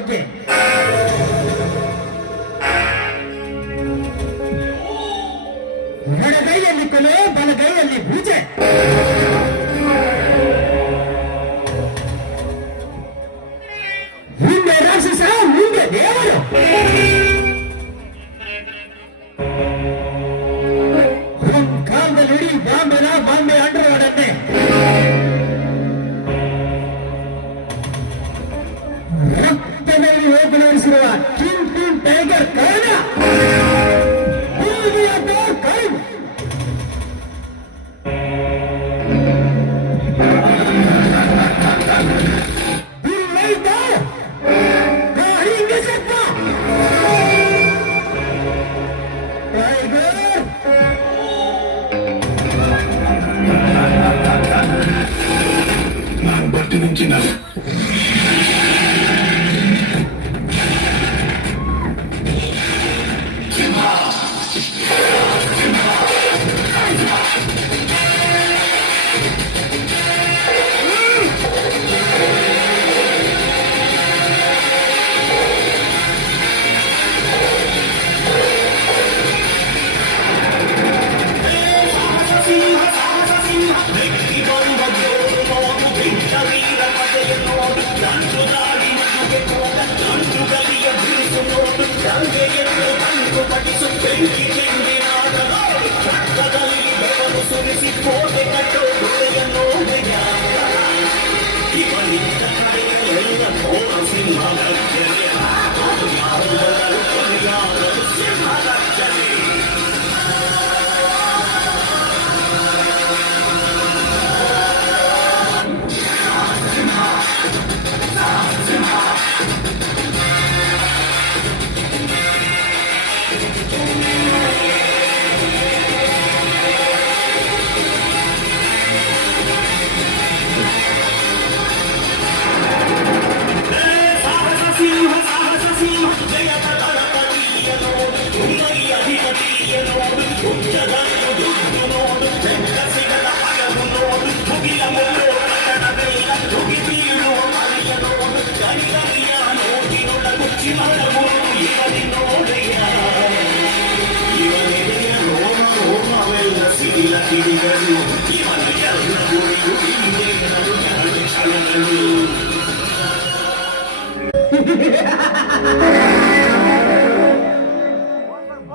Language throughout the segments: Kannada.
ಬಗ್ಗೆ. ಎಡಗೈಯಲ್ಲಿ ಕೊಲೆ, ಬಲಗೈಯಲ್ಲಿ ಪೂಜೆ. ಹಿಂದೆ ರಾಕ್ಷಸ, ಮುಂದೆ ದೇವರು. ಕಾಲದಲ್ಲಿ ಇಡೀ ಬಾಂಬೆ ಅಂಡರ್ ರೋಡನ್ನೇ ರಕ್ತದಲ್ಲಿ ಹೋಗಲಾಡಿಸಿರುವ ಕಿಂಗ್ ಟೈಗರ್ ಕರ್ಣ.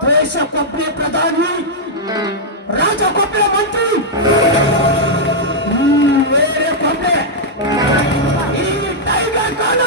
ದೇಶ ಕೊಬ್ಬರಿ ಪ್ರಧಾನಿ, ರಾಜ ಕೊಬ್ಬರಿ ಮಂತ್ರಿ, ಬೇರೆ ಕೊಬ್ಬರಿ ಈ ಟೈಗರ್ ಕಾಣ.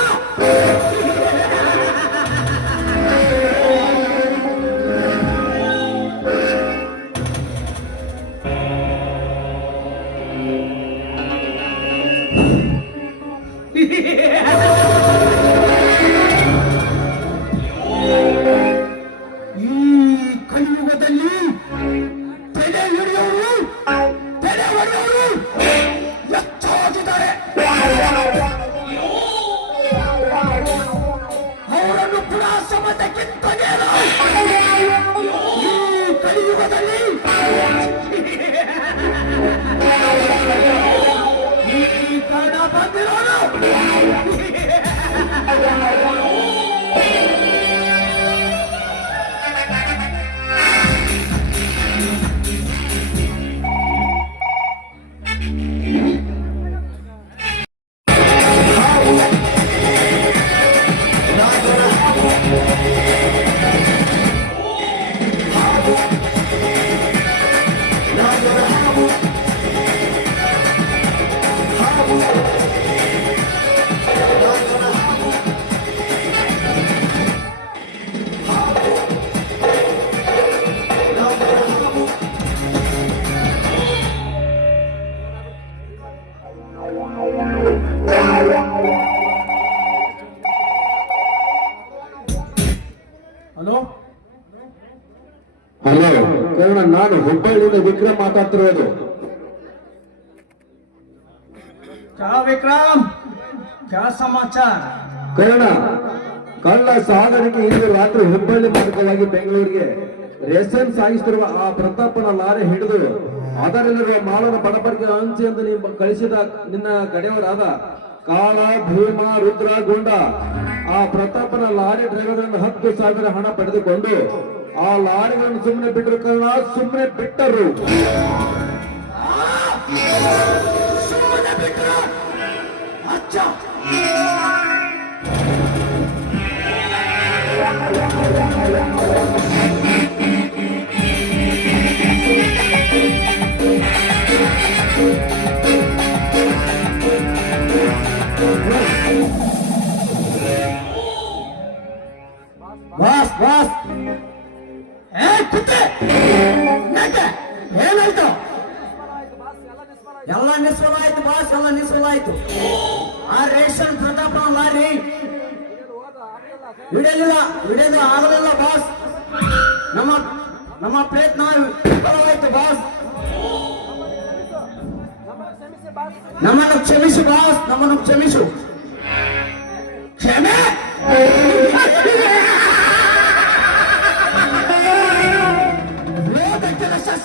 ಹಲೋ ಕರ್ಣ, ನಾನು ಹುಬ್ಬಳ್ಳಿಯಿಂದ ವಿಕ್ರಮ್ ಮಾತಾಡ್ತಿರೋದು. ವಿಕ್ರಮ್, ಕ್ಯಾ ಸಮಾಚಾರ? ಕರ್ಣ, ಕಳ್ಳ ಸಾಗಾಣಿಕೆ ಇಂದು ರಾತ್ರಿ ಹುಬ್ಬಳ್ಳಿ ಮಾರ್ಗವಾಗಿ ಬೆಂಗಳೂರಿಗೆ ರೇಷನ್ ಸಾಗಿಸುತ್ತಿರುವ ಆ ಪ್ರತಾಪನ ಲಾರಿ ಹಿಡಿದು ಅದರಲ್ಲಿರುವ ಮಾಲನ ಬಡಬರಿಗೆ ಹಂಚಿ ಎಂದು ನೀವು ಕಳಿಸಿದ ನಿನ್ನ ಕಡೆಯವರಾದ ಕಾಳ, ಭೀಮ, ರುದ್ರ, ಗುಂಡ ಆ ಪ್ರತಾಪನ ಲಾರಿ ಡ್ರೈವರ್ಗಳನ್ನು 10,000 ಹಣ ಪಡೆದುಕೊಂಡು ಆ ಲಾರಿಗಳನ್ನು ಸುಮ್ಮನೆ ಬಿಟ್ಟರು ಕಾರಣ ಸುಮ್ಮನೆ ಬಿಟ್ಟರು. ಸುಮ್ಮನೆ ಬಿಟ್ರ ಅಚ್ಚ ಬಾಸ್ ಬಾಸ್ ಕುತ್ತೆ ಏನಾಯ್ತು? ಎಲ್ಲ ನಿಸ್ವಲ ಆಯ್ತು ಬಾಸ್, ಎಲ್ಲ ನಿಸ್ವಲ ಆಯ್ತು. ಆ ರೇಷನ್ ಪ್ರತಾಪನ ಲಾರಿ ಹಿಡಿಯಲಿಲ್ಲ ಆಗಲಿಲ್ಲ ಬಾಸ್. ನಮ್ಮ ಪ್ರಯತ್ನ ವಿಫಲವಾಯ್ತು ಬಾಸ್. ನಮ್ಮನ್ನು ಕ್ಷಮಿಸು ಬಾಸ್, ನಮ್ಮನ್ನು ಕ್ಷಮಿಸು. ಕ್ಷಮೆ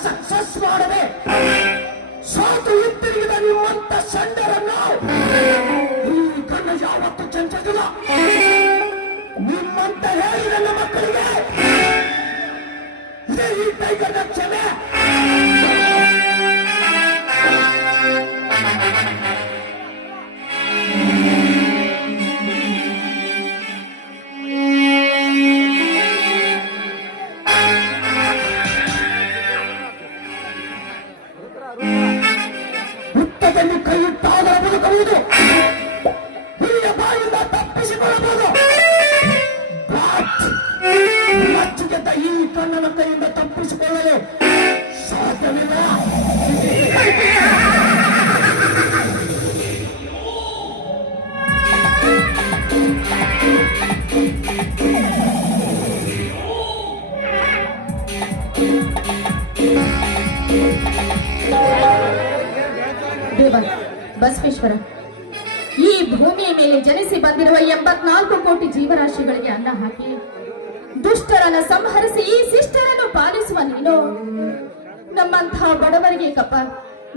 ಸಕ್ಸಸ್ ಮಾಡದೆ ಸೋತು ಹಿಂತಿರುಗಿದ ನಿಮ್ಮಂತ ಸಂಡರನ್ನು ಈ ಕಣ್ಣ ಯಾವತ್ತು ಚಂಚಲಿಲ್ಲ. ನಿಮ್ಮಂತ ಹೇಳಿದ ನನ್ನ ಮಕ್ಕಳಿಗೆ ಇದೇ ಈ ಟೈಗರ್ನ ಕ್ಷಮೆ. ಹುತ್ತದಲ್ಲಿ ಕೈಯಿಟ್ಟಾಗರ ಬದುಕಬಹುದು, ಹಿರಿಯ ಬಾಯಿಂದ ತಪ್ಪಿಸಿಕೊಳ್ಳಬಹುದು. ಮಚ್ಚಿಗೆದ್ದ ಈ ಕಣ್ಣನ ಕೈಯಿಂದ ತಪ್ಪಿಸಿಕೊಳ್ಳಲು ಸಾಧ್ಯವಿಲ್ಲ. ದೇವ ಬಸವೇಶ್ವರ, ಈ ಭೂಮಿಯ ಮೇಲೆ ಜನಿಸಿ ಬಂದಿರುವ 84 ಕೋಟಿ ಜೀವರಾಶಿಗಳಿಗೆ ಅನ್ನ ಹಾಕಿ ದುಷ್ಟರನ್ನು ಸಂಹರಿಸಿ ಈ ಶಿಷ್ಟರನ್ನು ಪಾಲಿಸುವ ನೀನು ನಮ್ಮಂತಹ ಬಡವರಿಗೆ ಕಪ್ಪ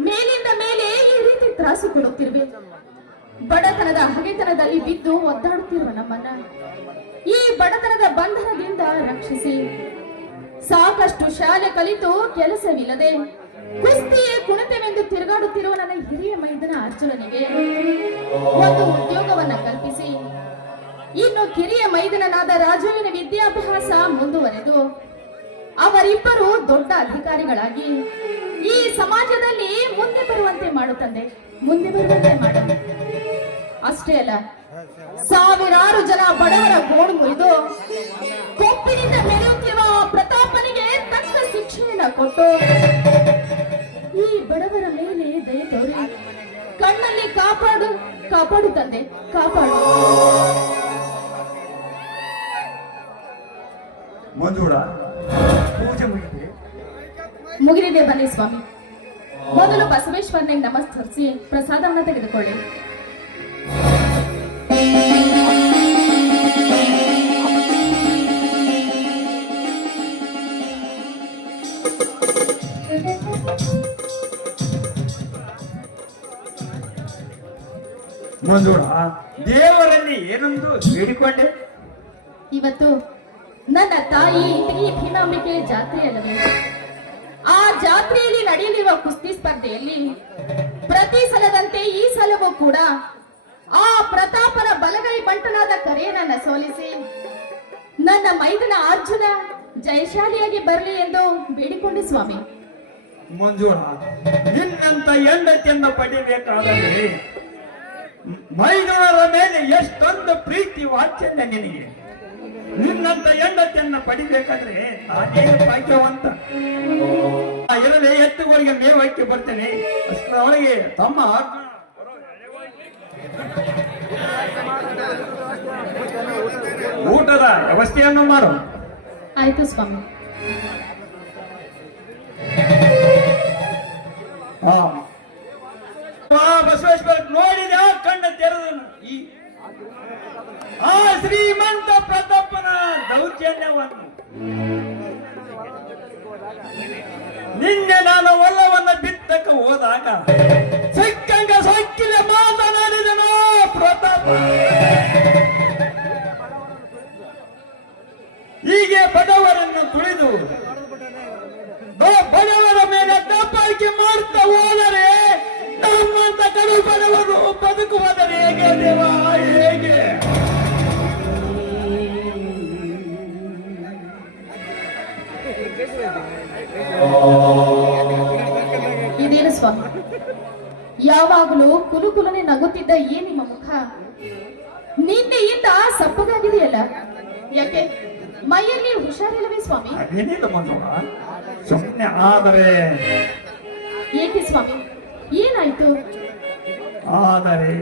ಮೇಲಿಂದ ಮೇಲೆ ಈ ರೀತಿ ತ್ರಾಸು ಕೊಡುತ್ತಿರುವೆ. ಬಡತನದ ಹಗೆತನದಲ್ಲಿ ಬಿದ್ದು ಒದ್ದಾಡುತ್ತಿರುವ ನಮ್ಮನ್ನ ಈ ಬಡತನದ ಬಂಧನದಿಂದ ರಕ್ಷಿಸಿ, ಸಾಕಷ್ಟು ಶಾಲೆ ಕಲಿತು ಕೆಲಸವಿಲ್ಲದೆ ಕುಸ್ತಿಯೇ ಕುಣಿತವೆಂದು ತಿರುಗಾಡುತ್ತಿರುವ ನನ್ನ ಹಿರಿಯ ಮೈದನ ಅರ್ಜುನನಿಗೆ ಒಂದು ಉದ್ಯೋಗವನ್ನ ಕಲ್ಪಿಸಿ, ಇನ್ನು ಕಿರಿಯ ಮೈದನನಾದ ರಾಜುವಿನ ವಿದ್ಯಾಭ್ಯಾಸ ಮುಂದುವರೆದು ಅವರಿಬ್ಬರು ದೊಡ್ಡ ಅಧಿಕಾರಿಗಳಾಗಿ ಈ ಸಮಾಜದಲ್ಲಿ ಮುಂದೆ ಬರುವಂತೆ ಮಾಡುತ್ತಂದೆ, ಮುಂದೆ ಬರುವಂತೆ ಮಾಡ. ಅಷ್ಟೇ ಅಲ್ಲ, ಸಾವಿರಾರು ಜನ ಬಡವರ ಗೋಡು ಮುರಿದು ಕೊಪ್ಪಿನಿಂದ ಮೆರೆಯುತ್ತಿರುವ ಪ್ರತಾಪನಿಗೆ ತಕ್ಕ ಶಿಕ್ಷೆಯನ್ನ ಕೊಟ್ಟು ಈ ಬಡವರ ಮೇಲೆ ದಯ ತೋರಿ ಕಣ್ಣಲ್ಲಿ ಕಾಪಾಡು ತಂದೆ, ಕಾಪಾಡು. ಮಂಜುಳ, ಪೂಜೆ ಮುಗಿದಿದೆ, ಬನ್ನಿ ಸ್ವಾಮಿ. ಮೊದಲು ಬಸವೇಶ್ವರನಿಗೆ ನಮಸ್ಕರಿಸಿ ಪ್ರಸಾದವನ್ನು ತೆಗೆದುಕೊಳ್ಳಿ. ಮಂಜುಳ, ದೇವರಲ್ಲಿ ಏನೊಂದು ಬೇಡಿಕೊಂಡೆ? ಇವತ್ತು ನನ್ನ ತಾಯಿ ಇಂದಿಗೆ ಭೀಮಾಂಬಿಕೆ ಜಾತ್ರೆ ಅಲ್ಲವೇ? ಆ ಜಾತ್ರೆಯಲ್ಲಿ ನಡೆಯಲಿರುವ ಕುಸ್ತಿ ಸ್ಪರ್ಧೆಯಲ್ಲಿ ಪ್ರತಿ ಸಲದಂತೆ ಈ ಸಲವೂ ಕೂಡ ಆ ಪ್ರತಾಪನ ಬಲಗೈ ಬಂಟನಾದ ಕರೆಯನನ್ನ ಸೋಲಿಸಿ ನನ್ನ ಮೈದನ ಅರ್ಜುನ ಜಯಶಾಲಿಯಾಗಿ ಬರಲಿ ಎಂದು ಬೇಡಿಕೊಂಡೆ ಸ್ವಾಮಿ. ಮಂಜುಳ, ನಿನ್ನಂತ ಹೆಂಡತಿಯನ್ನು ಪಡಿಬೇಕಾದರೆ ಮೈದುನರ ಮೇಲೆ ಎಷ್ಟೊಂದು ಪ್ರೀತಿ ವಾತ್ಸಲ್ಯ ನಿನಗೆ. ನಿನ್ನಂತ ಹೆಂಡತಿಯನ್ನ ಪಡಿಬೇಕಾದ್ರೆ ಅದೇನು ಭಾಗ್ಯವಂತ. ಇರಲಿ, ಎತ್ತುಗಳಿಗೆ ಮೇವು ಹಾಕಿ ಬರ್ತೇನೆ. ಅಷ್ಟರೊಳಗೆ ತಮ್ಮ ಊಟದ ವ್ಯವಸ್ಥೆಯನ್ನು ಮಾಡು. ಆಯ್ತು ಸ್ವಾಮಿ. ಬಸವೇಶ್ವರ ನೋಡಿದ ಕಣ್ಣ ತೆರೆದನು ಈ ಆ ಶ್ರೀಮಂತ ಪ್ರತಾಪನ ದೌರ್ಜನ್ಯವನ್ನು. ನಿನ್ನೆ ನಾನು ಒಲ್ಲವನ್ನ ಬಿತ್ತಕ್ಕೆ ಹೋದಾಗ ಸಿಕ್ಕಂಗ ಸೊಕ್ಕಿಲೆ ಮಾತನಾಡಿದನು ಪ್ರತಾಪ. ಬದುಕುವುದರೆ ಹೇಗೆ ದೇವ, ಹೇಗೆ? ಇದೇನು ಸ್ವಾಮಿ, ಯಾವಾಗಲೂ ಕುಲುಕುಲನೆ ನಗುತ್ತಿದ್ದ ಈ ನಿಮ್ಮ ಮುಖ ನಿನ್ನೆಯಿಂದ ಸಪ್ಪಗಾಗಿದೆಯಲ್ಲ, ಯಾಕೆ ಮೈಯಲ್ಲಿ ಹುಷಾರಿಲ್ಲವೇ ಸ್ವಾಮಿ? ಅದೇನಿಲ್ಲ ಮಂಜುಳ, ಸುಮ್ಮನೆ. ಆದರೆ ಏಕೆ ಸ್ವಾಮಿ, ಏನಾಯ್ತು? ಆದರೆ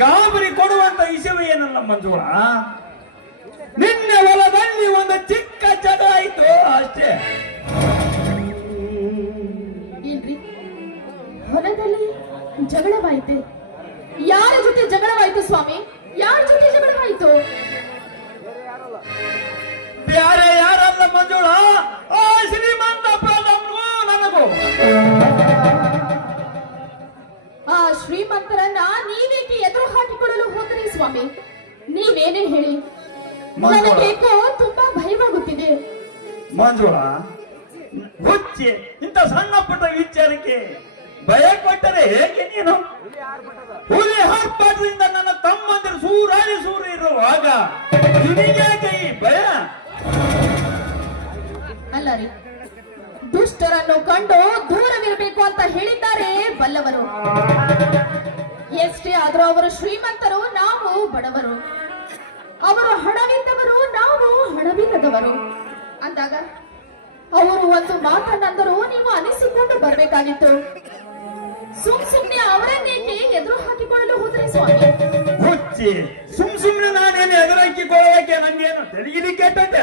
ಗಾಬರಿ ಕೊಡುವಂತ ವಿಷಯ ಏನಲ್ಲ ಮಂಜುಳ, ನಿನ್ನೆ ಹೊಲದಲ್ಲಿ ಒಂದು ಚಿಕ್ಕ ಜಗಳ ಆಯ್ತು ಅಷ್ಟೇ. ಏನ್ರಿ, ಹೊಲದಲ್ಲಿ ಜಗಳವಾಯ್ತೆ? ಯಾರ ಜೊತೆ ಜಗಳವಾಯ್ತು ಸ್ವಾಮಿ? ಯಾರ ಜೊತೆ ಜಗಳವಾಯ್ತು? ಬೇರೆ ಯಾರಲ್ಲ ಮಂಜುಳ, ಆ ಶ್ರೀಮಂತ ಪ್ರಧಾನರು ನನಗೂ. ಆ ಶ್ರೀಮಂತರನ್ನ ನೀವೇಕೆ ಎದುರು ಹಾಕಿಕೊಳ್ಳಲು ಹೋದ್ರಿ ಸ್ವಾಮಿ? ನೀವೇನೇ ಹೇಳಿ, ನನಗೇಕೋ ತುಂಬಾ ಭಯವಾಗುತ್ತಿದೆ. ಮಂಜುಳ, ಹುಚ್ಚಿ, ಇಂಥ ಸಣ್ಣ ಪುಟ್ಟ ವಿಚಾರಕ್ಕೆ ಭಯ ಕೊಟ್ಟರೆ ಹೇಗೆ ನೀನು? ಹುಲಿ ಹಾರ್ಪಾಟದಿಂದ ನನ್ನ ತಮ್ಮಂದಿರು ಸೂರಾಡಿ ಸೂರು ಇರುವಾಗ ನಿನಗೇಕೆ ಈ ಭಯ? ಅಲ್ಲ ರೀ, ದುಷ್ಟರನ್ನು ಕಂಡು ದೂರವಿರಬೇಕು ಅಂತ ಹೇಳಿದ್ದಾರೆ ಬಲ್ಲವರು. ಎಷ್ಟೇ ಆದ್ರೂ ಅವರು ಶ್ರೀಮಂತರು, ನಾವು ಬಡವರು. ಅವರು ಹಣವಿದ್ದವರು, ನಾವು ಹಣವಿಲ್ಲದವರು ಅಂದಾಗ ಅವರು ಒಂದು ಮಾತನ್ನಂದರೂ ನೀವು ಅನಿಸಿಕೊಂಡು ಬರ್ಬೇಕಾಗಿತ್ತು. ಸುಮ್ನೆ ಅವರನ್ನೇಕೆ ಎದುರು ಹಾಕಿಕೊಳ್ಳಲು ಹೋದ್ರೆ ಸ್ವಾಮಿ? ಹುಚ್ಚಿ, ಸುಮ್ನೆ ನಾನೇನು ಎದುರಾಕಿಕೊಳ್ಳೋಕೆ ನಂಗೇನು ತೆಲಗಿಲಿ ಕೆಟ್ಟ?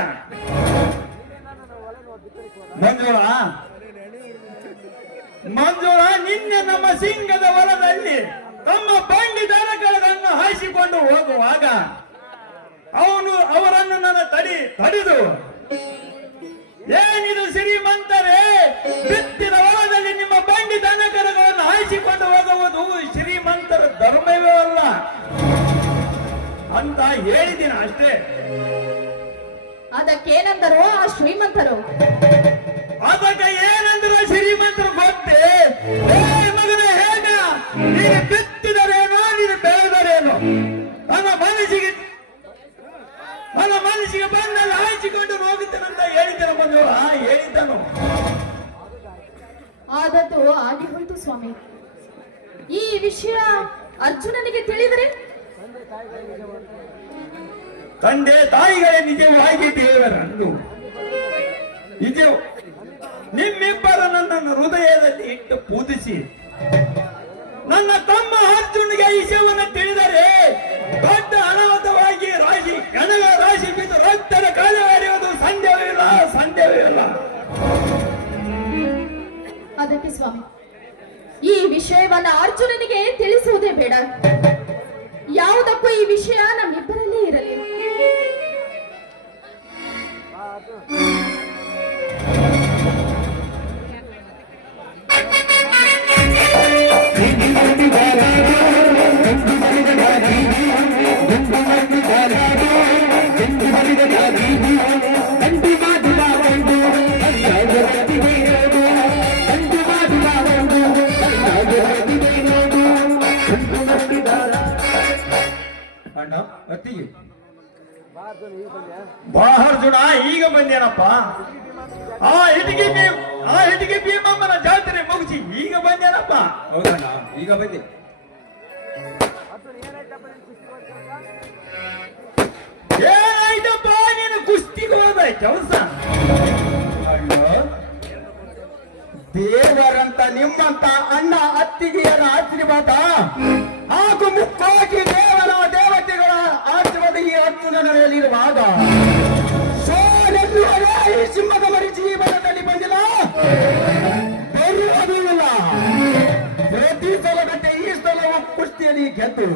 ಮಂಜುಳ, ನಿನ್ನೆ ನಮ್ಮ ಸಿಂಗದ ಹೊಲದಲ್ಲಿ ತಮ್ಮ ಬಂಡಿ ದನಗಳನ್ನು ಹಾಯಿಸಿಕೊಂಡು ಹೋಗುವಾಗ ಅವರನ್ನು ನನ್ನ ತಡೆದು, ಏನಿದು ಶ್ರೀಮಂತರೇ, ಬಿತ್ತಿದ ಹೊಲದಲ್ಲಿ ನಿಮ್ಮ ಬಂಡಿ ದನಕರಗಳನ್ನು ಹಾಯಿಸಿಕೊಂಡು ಹೋಗುವುದು ಶ್ರೀಮಂತರ ಧರ್ಮವೇ ಅಲ್ಲ ಅಂತ ಹೇಳಿದ್ದೀನಿ ಅಷ್ಟೇ. ಅದಕ್ಕೇನಂದರು ಆ ಶ್ರೀಮಂತರು? ಅದಕ್ಕೆ ಏನಂದ್ರು ಶ್ರೀಮಂತರು ಗೊತ್ತೇ? ಏ ಮಗನ, ಹೇಗ ನೀನು ಬಿತ್ತಿದರೇನೋ, ನೀನು ಬೆಳೆದರೇನೋ, ನನ್ನ ಮನಸ್ಸಿಗೆ ಬಂದಲ್ಲಿ ಹಾಯಿಸಿಕೊಂಡು ಹೋಗುತ್ತೇನಂತ ಹೇಳಿದ್ದಾನೆ ಬಂದವ, ಹೇಳಿದ್ದನು. ಆದದ್ದು ಆಗಿ ಹೋಯ್ತು ಸ್ವಾಮಿ. ಈ ವಿಷಯ ಅರ್ಜುನನಿಗೆ ತಿಳಿದರೆ? ತಂದೆ ತಾಯಿಗಳೇ ನಿಜವಾಗಿ ದೇವರನ್ನು ನಿಜ ನಿಮ್ಮಿಬ್ಬರನ್ನು ನನ್ನ ಹೃದಯದಲ್ಲಿ ಇಟ್ಟು ಪೂಜಿಸಿ ನನ್ನ ತಮ್ಮ ಅರ್ಜುನಿಗೆ ವಿಷಯವನ್ನು ತಿಳಿದರೆ ದೊಡ್ಡ ಅನಾಹುತವಾಗಿ ರಾಶಿ ಬಿದ್ದು ರಕ್ತದ ಕಾಲವರೆಯುವುದು ಸಂದೇಹವೇ ಇಲ್ಲ. ಅದಕ್ಕೆ ಸ್ವಾಮಿ, ಈ ವಿಷಯವನ್ನ ಅರ್ಜುನನಿಗೆ ತಿಳಿಸುವುದೇ ಬೇಡ. ಯಾವುದಕ್ಕೂ ಈ ವಿಷಯ ನಮ್ಮಿಬ್ಬರಲ್ಲೇ ಇರಲಿ. ಬಾಹರ್ಜುನ, ಈಗ ಬಂದೇನಪ್ಪ. ಆ ಇಟಿಗೆ ಭೀಮಮ್ಮನ ಜಾತ್ರೆ ಮುಗಿಸಿ ಈಗ ಬಂದೇನಪ್ಪ. ಹೌದಣ್ಣ, ಈಗ ಬಂದೆ. ಏನಾಯ್ತಪ್ಪ, ನೀನು ಕುಸ್ತಿಗೆ ಹೋದ ಕೆಲಸ? ದೇವರಂತ ನಿಮ್ಮಂತ ಅಣ್ಣ ಅತ್ತಿಗೆಯರ ಆಶೀರ್ವಾದ ಹಾಗೂ ಮುಕ್ಕೋಟಿ ದೇವತೆಗಳ ಆಶೀರ್ವಾದ ಈ ಅರ್ಜುನನಲ್ಲಿರುವಾಗ ಈ ಸಿಂಹದ ಮರಿ ಜೀವನದಲ್ಲಿ ಬಂದಿಲ್ಲ, ಬರುವುದಿಲ್ಲ. ಪ್ರತಿ ಸಲದಂತೆ ಈ ಸ್ಥಳವು ಕುಸ್ತಿಯಲ್ಲಿ ಗೆದ್ದು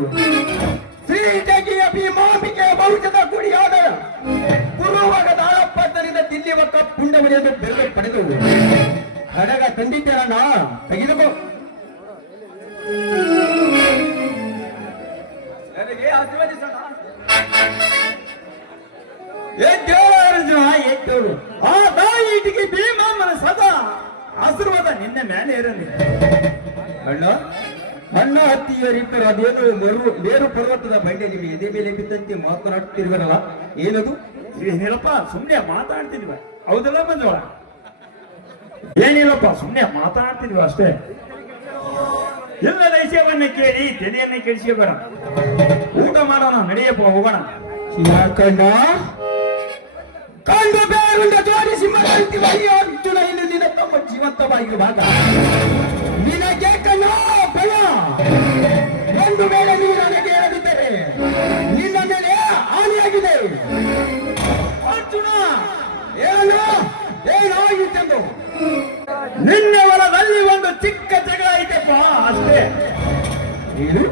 ಶ್ರೀಜಗಿಯ ಭೀಮಾಂಬಿಕೆ ಬಹುಜದ ಗುಡಿಯಾದ ಗುರುವಾಗ ದಾಳಪ್ಪದ್ದರಿಂದ ದಿಲ್ಲಿ ಒಕ್ಕ ಪುಂಡಮಣಿಯನ್ನು ಬೆರಳು ಪಡೆದು ಹಡಗ ತಂದಿದ್ದೇರಣ್ಣ, ತೆಗೆದುಕೋ. ನನಗೆ ಆಶೀರ್ವದಿಸೋಣ. ಎದ್ದೇಳು, ಆ ತಾಯಿ ಇಟಿಗೆ ಭೀಮಮ್ಮನ ಸದಾ ಆಶೀರ್ವಾದ ನಿನ್ನ ಮೇಲೆ ಇರಲಿ. ಅಣ್ಣ, ಅಣ್ಣ ಅತ್ತಿಯರಿಬ್ಬರು ಅದೇನು ಮೇರು ಪರ್ವತದ ಬಂಡೆ ನಿಮ್ಮ ಎದೆ ಮೇಲೆ ಬಿದ್ದಂತೆ ಮಾತನಾಡ್ತಿರುವರಲ್ಲ, ಏನದು? ಏನಿಲ್ಲಪ್ಪ, ಸುಮ್ನೆ ಮಾತಾಡ್ತಿದ್ವಿ. ಹೌದಲ್ಲ ಮಂಜುಳ? ಏನಿಲ್ಲಪ್ಪ, ಸುಮ್ನೆ ಮಾತಾಡ್ತಿದ್ವಿ ಅಷ್ಟೇ. ಇಲ್ಲದ ವಿಷಯವನ್ನ ಕೇಳಿ ತಲೆಯನ್ನ ಕೆಡಿಸಿಬೇಡ. ಊಟ ಮಾಡೋಣ, ನಡೆಯಪ್ಪ, ಹೋಗೋಣ. ಯಾಕಣ್ಣ ಕಂಡು ಬೇರುಂಡ ಜೋಡಿಸಿ ಮಾತಾಡ್ತೀವಿ. ಅರ್ಜುನ ಇನ್ನು ನಿನ್ನ ತಮ್ಮ ಜೀವಂತವಾಗಿರುವಾಗ ನಿನಗೆ ಕಣ್ಣ ಭಯ. ಒಂದು ವೇಳೆ ನೀವು ನನಗೆ ಹೇಳಿದ್ದರೆ ನಿನ್ನ ಮೇಲೆ ಹಾನಿಯಾಗಿದೆ. ಅರ್ಜುನ ಏನಾಗಿತ್ತೆಂದು? ನಿನ್ನೆ ಹೊಲದಲ್ಲಿ ಒಂದು ಚಿಕ್ಕ ಜಗಳ ಐತೆಪ್ಪ, ಅಷ್ಟೇ. ಏನು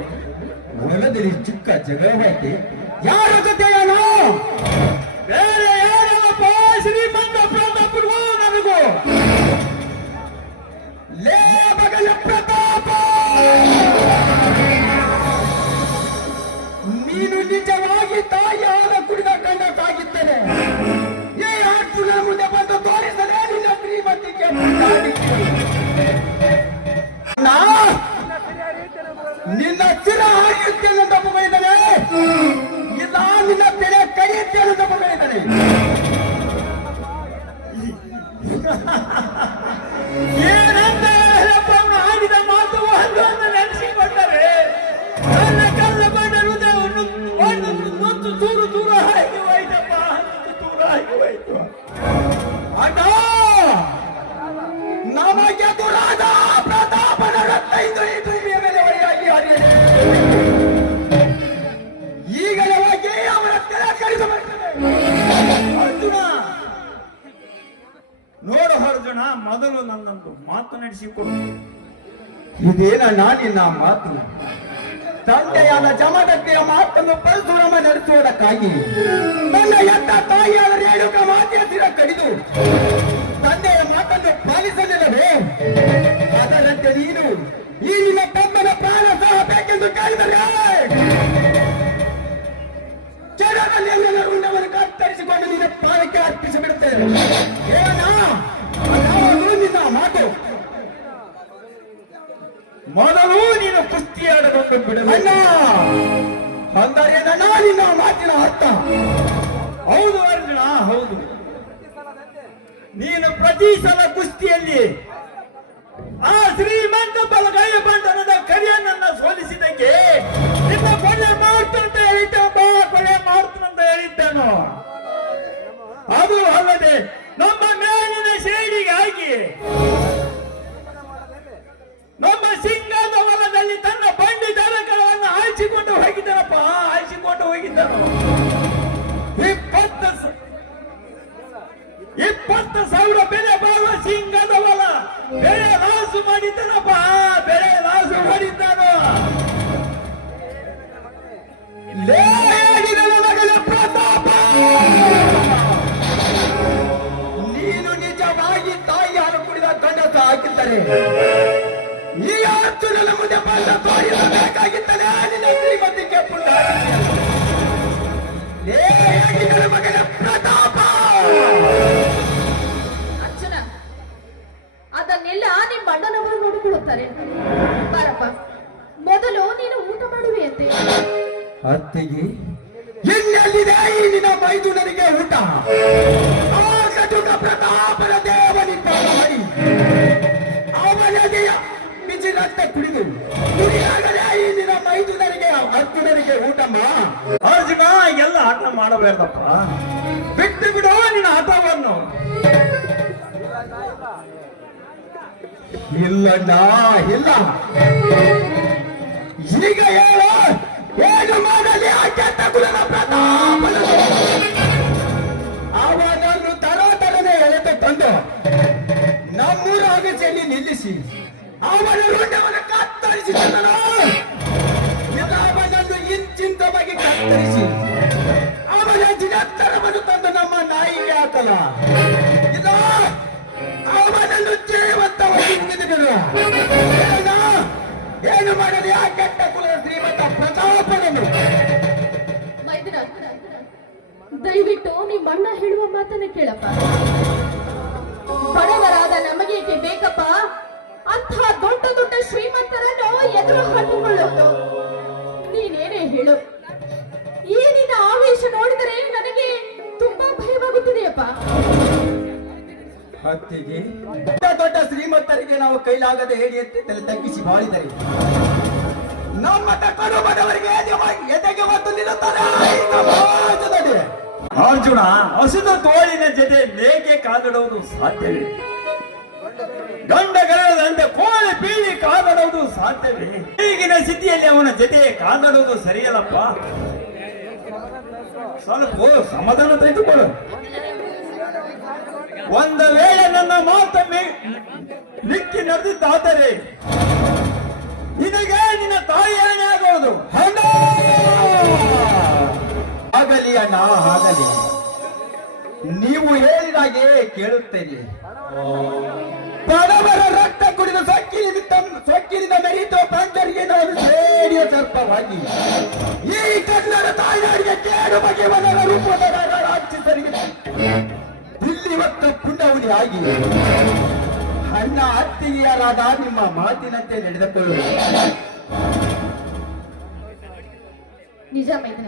ಹೊಲದಲ್ಲಿ ಚಿಕ್ಕ ಜಗಳವೈತೆ? ಯಾರ ಜೊತೆಯೇನೋ? ಬೇರೆ ಯಾರಲ್ಲಪ್ಪ, ಶ್ರೀಮಂತ ಪ್ರತಾಪರಿಗೂ ನನಗೂ. ಲೇ ಮಗನ ಪ್ರತಾಪ, ನೀನು ನಿಜವಾಗಿ ತಾಯಿಯಾದ ಕುಡಿದ ಕಣ್ಣಕ್ಕಾಗಿದ್ದೇನೆ. ಈ ಅರ್ಜುನ ಮುಂದೆ ಬಂದು ತೋರಿಸಲೇ ನಿನ್ನ ಶ್ರೀಮಂತಿಕೆ. ನಿನ್ನ ಚಿರ ಹಾರಿಯುತ್ತೇನೆ ಅಂತ ಬೈದರೆ, ಇಲ್ಲ ನಿನ್ನ ತೆರೆ ಕಡಿಯುತ್ತೇನೆ ಅಂತ ಬೈದರೆ. ಏನಂತ ಆಡಿದ ಮಾತು ಒಂದು ನೆನೆಸಿಕೊಂಡರೆ ನನ್ನ ಕಲ್ಲ ಬಂಡ ಹೃದಯವನ್ನು ಒಂದು ದೂರ ದೂರ ಆಗಿ ಹೋಯ್ತಪ್ಪ, ದೂರ ಆಗಿ ಹೋಯ್ತು. ಅಣ್ಣ, ನಮಗೆ ದುರಾದ ಪ್ರತಾಪನ ರಕ್ತ ಇದು ಮೇಲೆ ಹೊರೆಯಾಗಿ ಹರಿಯದೆ ಈಗಲೇ ಹೋಗಿ ಅವರ ತೆರೆ ಕಡಿಸಬರ್ತದೆ. ಅರ್ಜುನ ನೋಡು, ಅರ್ಜುನ, ಮೊದಲು ನನ್ನೊಂದು ಮಾತು ನಡೆಸಿಕೊಡು. ಇದೇನಣ್ಣ ನಿನ್ನ ಮಾತು? ತಂದೆಯಾದ ಜಮದಗ್ನಿಯ ಮಾತನ್ನು ಪರಶುರಾಮ ನಡೆಸುವುದಕ್ಕಾಗಿ ನನ್ನ ಎತ್ತ ತಾಯಿಯಾದ ರೇಣುಕ ಮಾತೆಯ ಸಿರ ಕಡಿದು ತಂದೆಯ ಮಾತನ್ನು ಪಾಲಿಸಲಿಲ್ಲವೇ? ಅದರಂತೆ ನೀನು ಈ ನಿನ್ನ ತಮ್ಮನ ಪ್ರಾಣ ಸಹ ಬೇಕೆಂದು ಕೇಳಿದರೆ ಕೆಳದಲ್ಲಿ ಎಲ್ಲ ಉಂಡವನ್ನು ಕತ್ತರಿಸಿಕೊಂಡು ನಿನ್ನ ಪ್ರಾಣಕ್ಕೆ ಅರ್ಪಿಸಿಬಿಡುತ್ತೇವೆ. ನಿನ್ನ ಮಾತು ಮೊದಲು ನೀನು ಕುಸ್ತಿ ಆಡಬೇಕು ಬಿಡಲ್ಲ ಅಂದರೆ ನಿನ್ನ ಮಾತಿನ ಅರ್ಥ. ಹೌದು ಅರ್ಜುನ, ಹೌದು. ನೀನು ಪ್ರತಿ ಸಲ ಕುಸ್ತಿಯಲ್ಲಿ ಆ ಶ್ರೀಮಂತ ಬಲಗೈಯ ಬಂಧನದ ಕರಿಯನ್ನ ಸೋಲಿಸಿದಕ್ಕೆ ನಿನ್ನ ಕೊಲೆ ಮಾಡ್ತಂತ ಹೇಳಿದ್ದ, ಕೊಲೆ ಮಾಡ್ತಾನಂತ ಹೇಳಿದ್ದಾನು. ಅದು ಅಲ್ಲದೆ ನಮ್ಮ ಮೇಲಿನ ಶೈಲಿಗಾಗಿ ನಮ್ಮ ಸಿಂಗದ ಹೊಲದಲ್ಲಿ ತನ್ನ ಬಂಡಿ ದನಗಳನ್ನು ಆಯ್ಸಿಕೊಂಡು ಹೋಗಿದ್ದಾನಪ್ಪ, ಆಯ್ಸಿಕೊಂಡು ಹೋಗಿದ್ದನು. 20,000 ಬೆಲೆ ಬಾಳುವ ಸಿಂಗದ ಹೊಲ ಬೆಳೆ ಲಾಸು ಮಾಡಿದ್ದಾನಪ್ಪ, ಬೆಳೆ ಲಾಸು ಮಾಡಿದ್ದಾನು. ಪ್ರತಾಪ, ನೀನು ನಿಜವಾಗಿ ತಾಯಿ ಹಾಲು ಕುಡಿದ ಗಂಡಸ ಹಾಕಿದ್ದಾರೆ. ಈ ಅರ್ಜುನನ ಮುಂದೆ ಬಂದ ತೋರಿಸಬೇಕಾಗಿದ್ದಾನೆ ನಿನ್ನ ಶ್ರೀಮಂತಿಕೆ ಮಗನ ಪ್ರತಾಪ. ಅರ್ಜುನ, ಅದನ್ನೆಲ್ಲ ನಿಮ್ಮ ಅಣ್ಣನವರು ನೋಡಿಕೊಳ್ಳುತ್ತಾರೆ. ಬಾರಪ್ಪ, ಮೊದಲು ನೀನು ಊಟ ಮಾಡುವೆಯಂತೆ. ಅತ್ತಿಗೆ, ಇನ್ನೆಲ್ಲಿದೆ ಈ ನಿನ್ನ ಮೈದುನರಿಗೆ ಊಟ? ಆ ಕಟುಕ ಪ್ರತಾಪನ ದೇವನಿಂದ ಮಾಡಿ ಅವನಿಗೆ ಬಿಸಿ ರಕ್ತ ಕುಡಿದು ಕುಡಿಯಾಗಲೇ ಈ ನಿನ್ನ ಮೈದುನರಿಗೆ ಅರ್ಜುನರಿಗೆ ಊಟಮ್ಮ. ಅರ್ಜುನ, ಎಲ್ಲ ಆಟ ಮಾಡಬೇಕಪ್ಪ, ಬಿಟ್ಟು ಬಿಡು ನಿನ್ನ ಆಟವನ್ನು. ಇಲ್ಲಣ್ಣ, ಇಲ್ಲ. ಈಗ ಹೇಳು, ಏನು ಮಾಡಲಿ ಆ ಕೆಟ್ಟ ಕುಲದ ಪ್ರತಾಪನ? ಅವನನ್ನು ತರತರನೆ ಎಳೆದು ತಂದು ನಮ್ಮೂರ ಅಗಸಿಯಲ್ಲಿ ನಿಲ್ಲಿಸಿ ಅವನ ರುಂಡವನ್ನು ಕತ್ತರಿಸಿದನು. ಅವನನ್ನು ಇಂಚಿಂತವಾಗಿ ಕತ್ತರಿಸಿ ಅವನ ಜಿನತ್ತರವನ್ನು ತಂದು ನಮ್ಮ ನಾಯಿಗೆ ಹಾಕಲ. ಇದು ಅವನನ್ನು ಜೀವಂತವಾಗಿ ಮುಗಿದಿದರು. ಏನು ಮಾಡಲಿ ಆ ಕೆಟ್ಟ ಕುಲದ ಶ್ರೀಮಂತ ಪ್ರತಾಪನನ್ನು? ಮೈದುನ, ದಯವಿಟ್ಟು ನಿಮ್ಮ ಅಣ್ಣ ಹೇಳುವ ಮಾತನ್ನ ಕೇಳಪ್ಪ. ಬಡವರಾದ ನಮಗೇಕೆ ಬೇಕಪ್ಪ ಅಂಥ ದೊಡ್ಡ ದೊಡ್ಡ ಶ್ರೀಮಂತರನ್ನು ಎದುರು ಹಾಕಿಕೊಳ್ಳುವುದು? ನೀನೇನೇ ಹೇಳು, ಈ ನಿನ್ನ ಆವೇಶ ನೋಡಿದರೆ ನನಗೆ ತುಂಬಾ ಭಯವಾಗುತ್ತಿದೆಯಪ್ಪ. ಹತ್ತಿಗೆ ದೊಡ್ಡ ದೊಡ್ಡ ಶ್ರೀಮಂತರಿಗೆ ನಾವು ಕೈಲಾಗದೆ ಹೇಳಿ ಅಂತ ತಲೆ ತಗ್ಗಿಸಿ ಬಾಳಿದರೆ ನಮ್ಮ ಕಡು ಬಡವರಿಗೆ ಎದೆಗೆ ಒತ್ತು ನಿಲ್ಲುತ್ತಾರೆ. ಅರ್ಜುನ, ಹಸಿದ ತೋಳಿನ ಜೊತೆ ಮೇಕೆ ಕಾದಾಡುವುದು ಸಾಧ್ಯವೇ? ಗಂಡಗರದಂತೆ ಕೋಳಿ ಬೀಳಿ ಕಾದಾಡುವುದು ಸಾಧ್ಯವೇ? ಈಗಿನ ಸ್ಥಿತಿಯಲ್ಲಿ ಅವನ ಜೊತೆ ಕಾದಾಡುವುದು ಸರಿಯಲ್ಲಪ್ಪ. ಸ್ವಲ್ಪ ಸಮಾಧಾನ ತೆಗೆದುಕೊಳ್ಳು. ಒಂದು ವೇಳೆ ನನ್ನ ಮಾತನ್ನು ನಿಕ್ಕಿ ನಡೆದಿದ್ದಾದರೆ ನಿನಗೆ ನಿನ್ನ ತಾಯಿ ಏನೇ ಆಗುವುದು. ಆಗಲಿ ಅಣ್ಣ, ಆಗಲಿ. ನೀವು ಹೇಳಿದಾಗೆ ಕೇಳುತ್ತೇನೆ. ಬಡವರ ರಕ್ತ ಕುಡಿದು ಸೊಕ್ಕಿನಿಂದ ಮೆರೀತೋ ಪಂಚರಿಗೆ ನಾವು ರೇಡಿಯೋ ಸರ್ಪವಾಗಿ ಈ ಕನ್ನಡ ತಾಯಿನಾಡಿಗೆ ಕೇಳು ಬಗೆ ಮನರ ರೂಪದ ರಾಕ್ಷಸರಿಗೆ ದಿಲ್ಲಿ ಮತ್ತು ಪುಂಡವನಿ ಆಗಿ ಅಣ್ಣ ಅತ್ತಿಗೆಯರಾದ ನಿಮ್ಮ ಮಾತಿನಂತೆ ನಡೆದುಕೊಳ್ಳುವುದು ನಿಜ ಮೈದನ.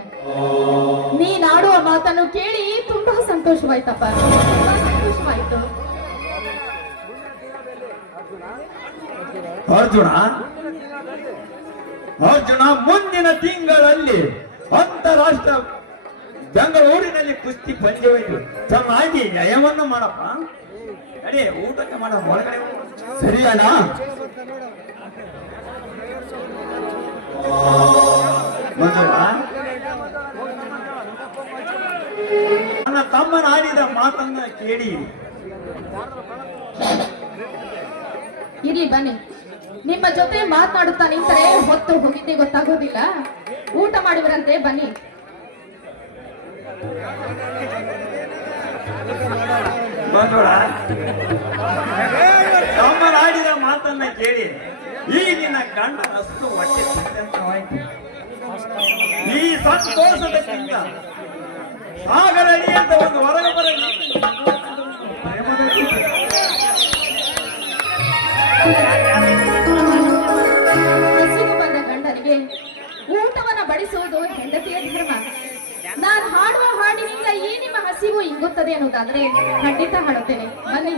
ನೀನಾಡುವ ಮಾತನ್ನು ಕೇಳಿ ತುಂಬಾ ಸಂತೋಷವಾಯ್ತಪ್ಪ, ತುಂಬಾ ಸಂತೋಷವಾಯ್ತು. ಅರ್ಜುನ, ಮುಂದಿನ ತಿಂಗಳಲ್ಲಿ ಅಂತಾರಾಷ್ಟ್ರ ಬೆಂಗಳೂರಿನಲ್ಲಿ ಕುಸ್ತಿ ಪಂದ್ಯವಿದ್ದು ಚೆನ್ನಾಗಿ ಜಯವನ್ನು ಮಾಡಪ್ಪ. ಅದೇ ಊಟಕ್ಕೆ ಮಾಡ ಒಳಗಡೆ ಸರಿ ಅಣ್ಣ. ನನ್ನ ತಮ್ಮನ ಆಡಿದ ಮಾತನ್ನ ಕೇಳಿ ಇರಿ ಬನ್ನಿ. ನಿಮ್ಮ ಜೊತೆ ಮಾತನಾಡುತ್ತಾ ನಿಂತರೆ ಹೊತ್ತು ಹೋಗಿದ್ದೆ ಗೊತ್ತಾಗೋದಿಲ್ಲ. ಊಟ ಮಾಡುವರಂತೆ, ಬನ್ನಿ. ತಮ್ಮನಾಡಿದ ಮಾತನ್ನ ಕೇಳಿ ಈ ನಿನ್ನ ಗಂಡ ಅಷ್ಟು ಹೊಟ್ಟೆ ಸಂತೋಷವಾಯಿತು. ಈ ಸಂತೋಷದಕ್ಕಿಂತ ಸಾಗರಡಿ ಅಂತ ಒಂದು ಹೊರಗೆ ಬರಲಿ. ಹಸಿವು ಬಂದ ಗಂಡನಿಗೆ ಊಟವನ್ನ ಬಡಿಸುವುದು ಹೆಂಡತಿಯ ಧರ್ಮ. ನಾನು ಹಾಡುವ ಹಾಡಿನಿಂದ ಈ ನಿಮ್ಮ ಹಸಿವು ಇಂಗುತ್ತದೆ ಅನ್ನೋದಾದ್ರೆ ಖಂಡಿತ ಹಾಡುತ್ತೇನೆ, ಬನ್ನಿ.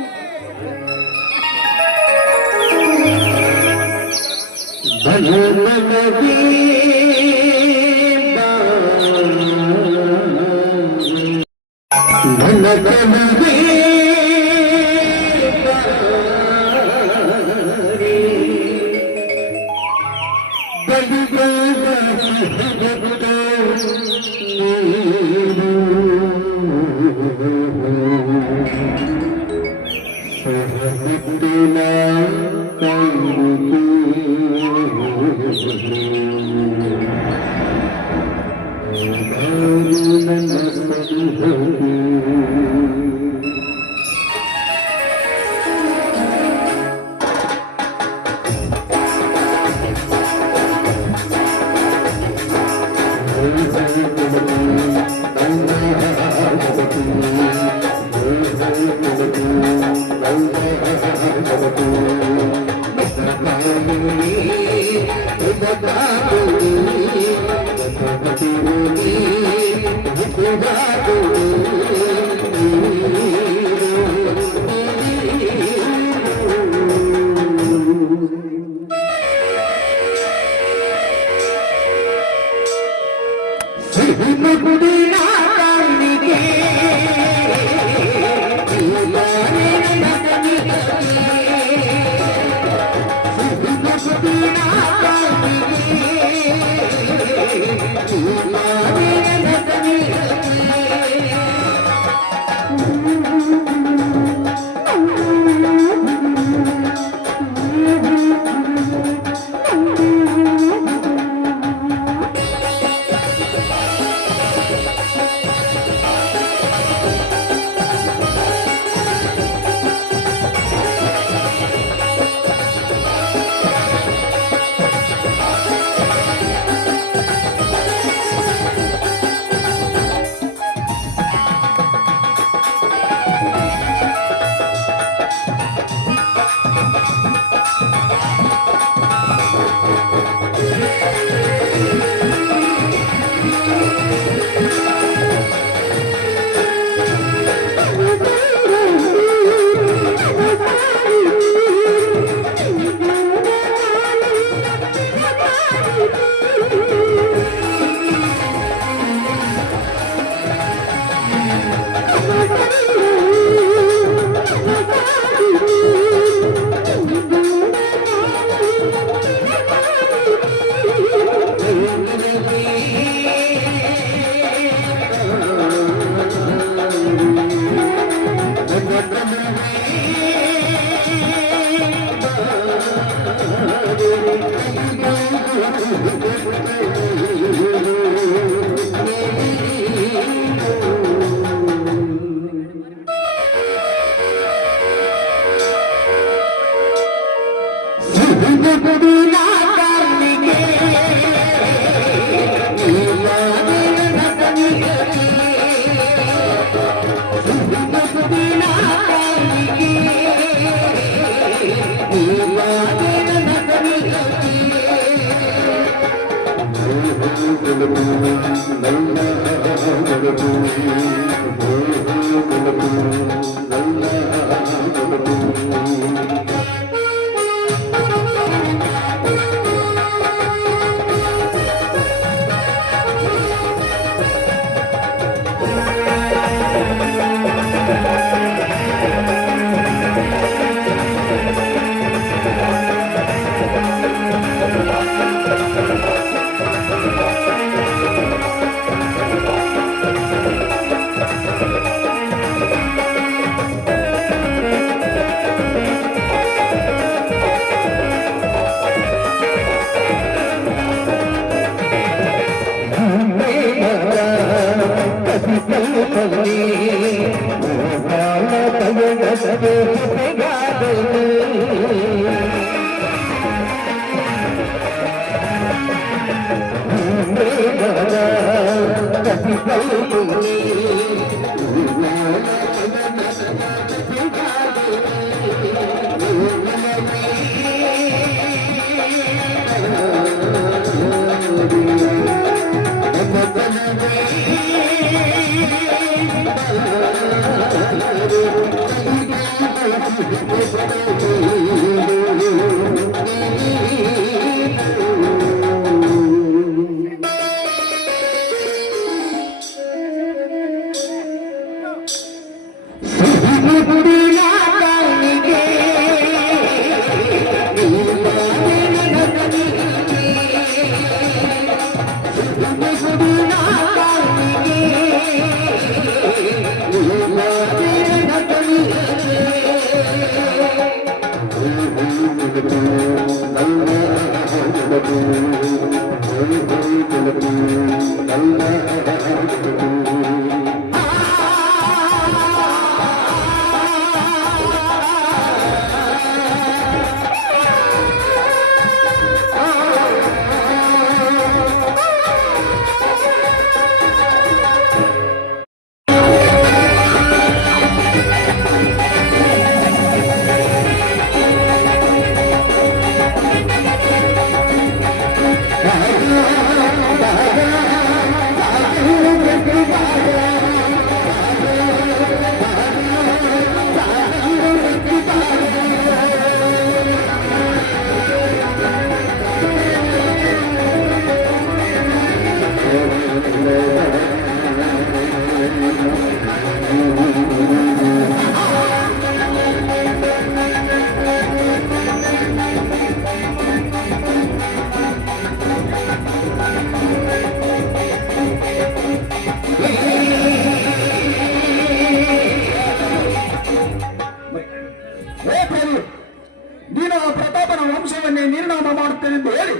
ನೀನು ಆ ಪ್ರತಾಪನ ವಂಶವನ್ನೇ ನಿರ್ನಾಮ ಮಾಡುತ್ತೇನೆಂದು ಹೇಳಿ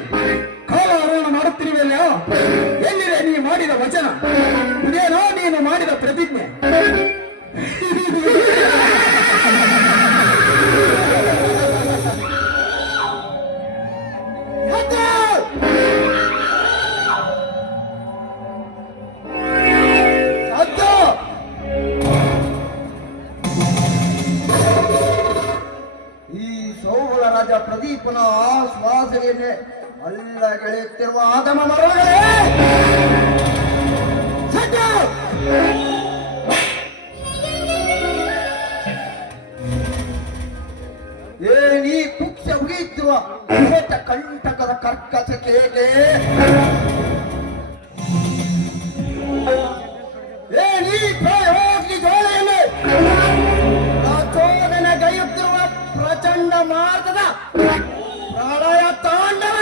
ಕಾಲಹರಣ ಮಾಡುತ್ತಿರುವೆಲ್ಲ. ಎಲ್ಲಿದೆ ನೀ ಮಾಡಿದ ವಚನ? ಇದೇನೋ ನೀನು ಮಾಡಿದ ಪ್ರತಿಜ್ಞೆ? ಪ್ರದೀಪನ ಶ್ವಾಸನೆಯನ್ನೇ ಅಲ್ಲ ಬೆಳೆಯುತ್ತಿರುವ ಆದಮ ಮರಗಳೇ ಸದ್ದು! ಏನಿ ಕುಕ್ಷ ಮುಗಿಯುತ್ತಿರುವ ಕಂಟಕದ ಕರ್ಕಶಕ್ಕೆ ಏಕೆ? ಏನಿ ಹೋಗಿ ಜೋಳೆಯಲ್ಲಿ ಪ್ರಚೋದನೆಗೈಯುತ್ತಿರುವ ಪ್ರಚಂಡ ಮಾರ್ಗದ ಪ್ರಳಯ ತಾಂಡವ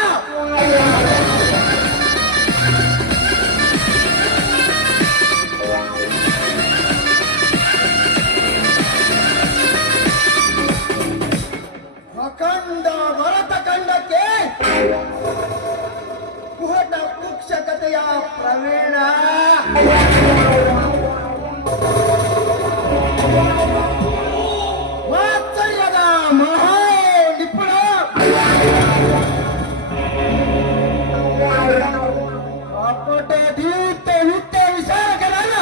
ಅಖಂಡ ಭರತ ಖಂಡಕ್ಕೆ ಕುಹಟ ಕುಕ್ಷಕತೆಯ ಪ್ರವೀಣ ವಾತ್ಸಲ್ಯದ ಮಹಾ ನಿಪುಣ ಅಪ್ಪಟ ದೀಪ್ತ ನಿತ್ಯ ವಿಚಾರಕರಲ್ಲ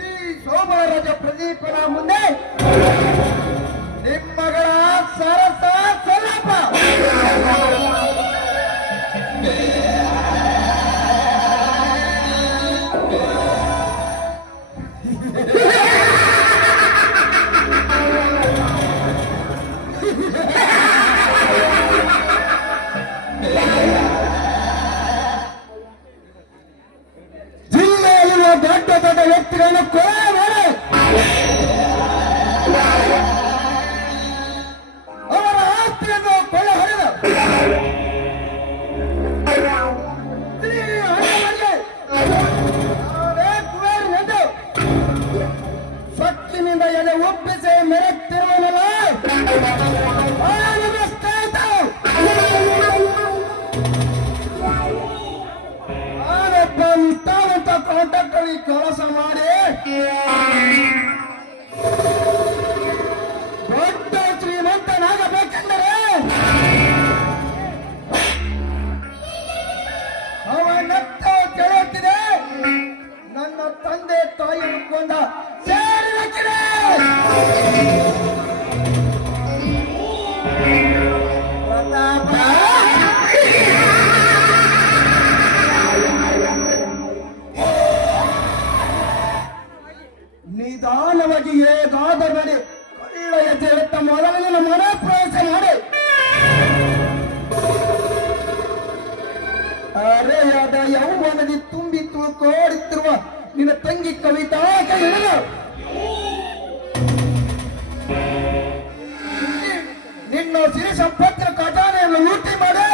ಈ ಸೋಮರಾಜ ಪ್ರದೀಪನ ಮುಂದೆ ನಿಮ್ಮಗಳ ಸರಸ ಸಲ್ಲಪ್ಪ. ಜಿಲ್ಲೆಯಲ್ಲಿರುವ ದೊಡ್ಡ ದೊಡ್ಡ ವ್ಯಕ್ತಿಗಳನ್ನು ಕೊಲೆ ಮಾಡಿ ಅವರ ಆಸ್ತಿಯನ್ನು ಕೊಳ್ಳೆ ಹೊಡೆದ ಶ್ರೀ ಹನುಮನಿಗೆ ನಾವೇ ಕುಬೇರನೆಂದು ಸೊಕ್ಕಿನಿಂದ ಎದೆ ಒಪ್ಪಿಸಿ ಮೆರೆತಿರುವನಲ್ಲ ತಾನಂತ ಕಾಂಟ್ರಾಕ್ಟರ್ ಕೆಲಸ ಮಾಡಿ ದೊಡ್ಡ ಶ್ರೀಮಂತನಾಗಬೇಕೆಂದರೆ ಅವನತ್ತ ಕೇಳುತ್ತಿದೆ ನನ್ನ ತಂದೆ ತಾಯಿ ಕೊಂದ ಸೇರಿದೆ ಪ್ರತಾಪ ನಿಧಾನವಾಗಿ ಹೇಗಾದಬೇಡಿ ಕಳ್ಳ ಹೆಜ್ಜೆ ಎತ್ತ ಮೊದಲಿನ ಮನೆ ಪ್ರವೇಶ ಮಾಡಿ ಅರೆಯಾದ ಯೌವನದಿ ತುಂಬಿ ತುಳುಕೋಡುತ್ತಿರುವ ನಿನ್ನ ತಂಗಿ ಕವಿತಾ ಹಿಡಿದು ನಿನ್ನ ಸಿರಿ ಸಂಪತ್ತಿನ ಖಜಾನೆಯನ್ನು ಲೂಟಿ ಮಾಡಿ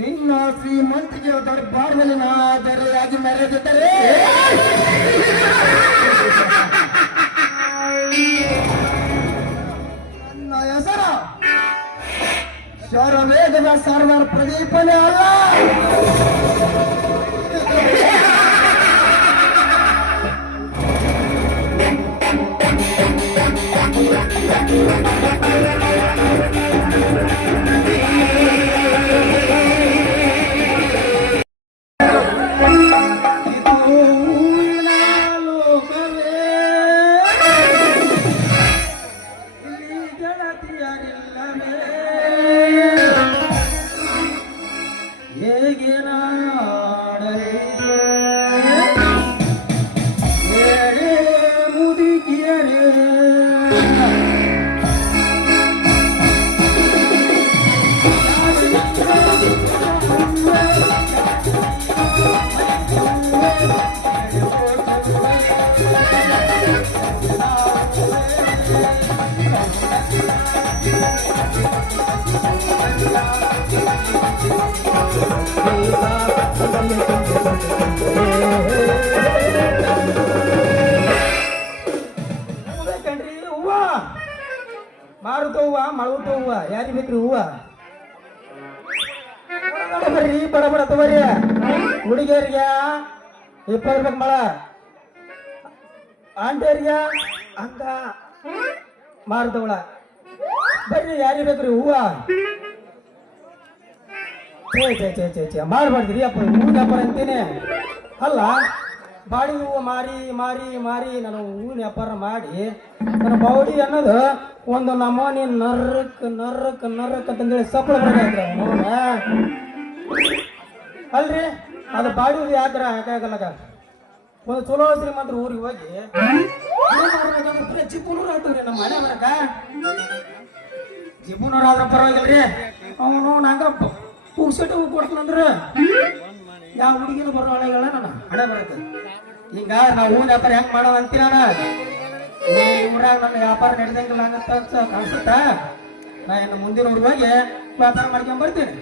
ನಿನ್ನ ಶ್ರೀಮಂತಿಗೆ ದರ್ಬಾರ್ನಲ್ಲಿ ನಾದರೆಯಾಗಿ ಮೆರೆದಿದ್ದರೆ ನನ್ನ ಹೆಸರ ಶರವೇಗದ ಸರ್ದಾರ್ ಪ್ರದೀಪನೇ ಅಲ್ಲ. ಬೇಕನ್ರಿ ಹೂವ ಮಾರುತ ಹೂವ ಮಳವತ ಹೂವ ಯಾರಿಗೆ ಬೇಕ್ರಿ ಹೂವ ಬರ್ರಿ ಬಡ ಬಡ ತಗೋರಿ ಹುಡುಗಿಯರಿಗೆ 20 ರೂಪಾಯಿ ಮಳ ಆಂಟಿಯರಿಗೆ ಹಂಗ ಮಾರುತವಳ ಬರ್ರಿ ಯಾರಿಗೆ ಬೇಕ್ರಿ ಹೂವ ಛೇ ಮಾಡ್ಬಾರ್ದ್ರಿ ಅಪ್ಪ ಹೂವಿನ ವ್ಯಾಪಾರ ಅಂತೀನಿ ಅಲ್ಲ ಬಾಡಿ ಹೂವು ಮಾರಿ ಮಾರಿ ಮಾರಿ ನಾನು ಹೂವಿನ ವ್ಯಾಪಾರ ಮಾಡಿ ನನ್ನ ಬಾಡಿ ಅನ್ನೋದು ಒಂದು ನಮೂನಿ ನರ್ರಕ್ ನರ್ರಕ್ ನರ್ರಕ್ ಅಂತಂದೇಳಿ ಸಪ್ಪಳ ಬರ್ಬೇಕ್ರಿ ಅವನು ಅಲ್ರಿ ಅದು ಬಾಡಿದು ಯಾಕ್ರ ಹಾಕಾಗಲ್ಲಗ ಒಂದು ಚಲೋ ಶ್ರೀಮಂತರ ಊರಿಗೆ ಹೋಗಿ ಜಿಬ್ಬುನೂರು ಆಗ್ತವ್ರಿ ನಮ್ಮ ಮನೆ ಬರಕ ಜಿಬ್ಬುನೂರು ಆದ್ರೆ ಪರವಾಗಿಲ್ರಿ ಅವನು ನಂಗ ಪುಗ್ಸೆಟ್ಟು ಕೊಡ್ತಾನಂದ್ರ ಯಾವ ಹುಡುಗಿನೂ ಬರೋ ಹಳೆಗಳ ನಾನು ಹಣೆ ಬರತ್ತೆ ಹಿಂಗ ನಾವು ಹೂವಿನ ವ್ಯಾಪಾರ ಹೆಂಗ್ ಮಾಡೋದು ಅಂತೀರ ಊರಾಗ ನನ್ನ ವ್ಯಾಪಾರ ನಡೆದಂಗಿಲ್ಲ ಹಂಗಂತ ಅನ್ಸುತ್ತ ನಾ ಇನ್ನು ಮುಂದಿನ ಊರಿಗೆ ಹೋಗಿ ವ್ಯಾಪಾರ ಮಾಡ್ಕೊಂಡ್ ಬರ್ತೀನಿ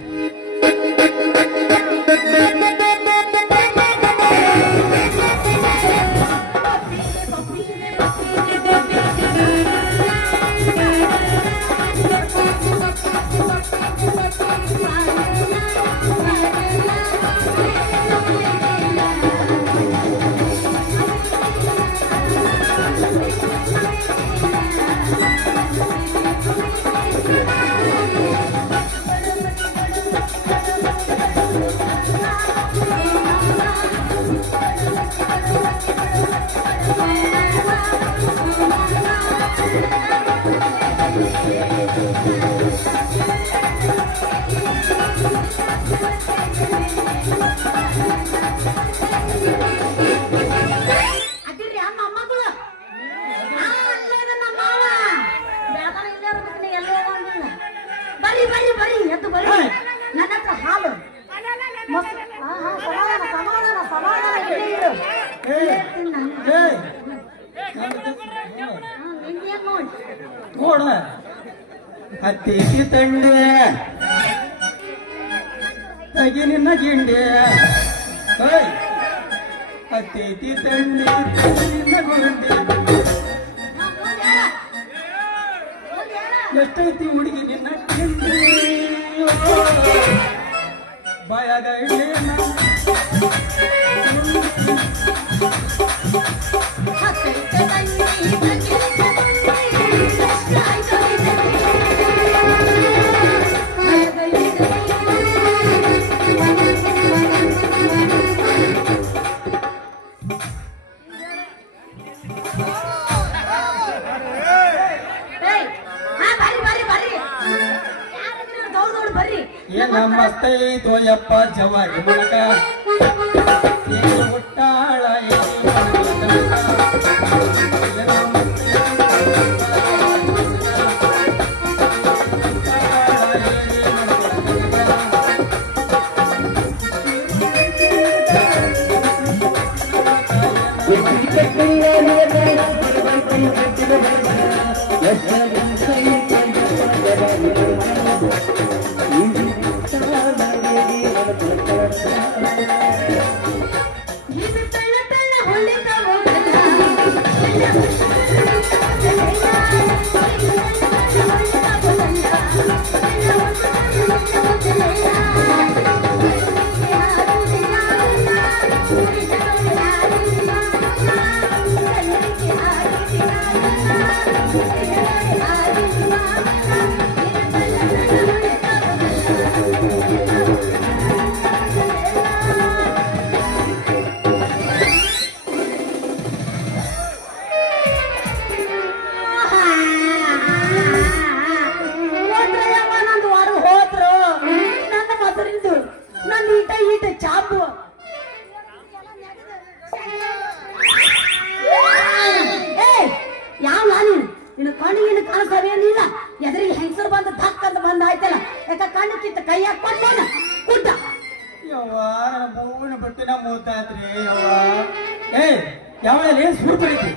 ನನ್ನ ಹತ್ರ ಹಾಲು ನೋಡ ಹತ್ತಿ ತಂಡೆ ತಗಿ ನಿನ್ನ ಗಿಂಡೆ ಹತ್ತಿ ತಂಡೆ ನಿನ್ನ ಗುಂಡೆ ಎಷ್ಟೈತಿ ಹುಡುಗಿ ನಿನ್ನ ಗಿಂಡೆ ಬಾಯಾಗ ಮಸ್ತೈತೋ ಯಪ್ಪ ಜವಾರಿ ಮುಳಕ ಹುಟ್ಟಾಳ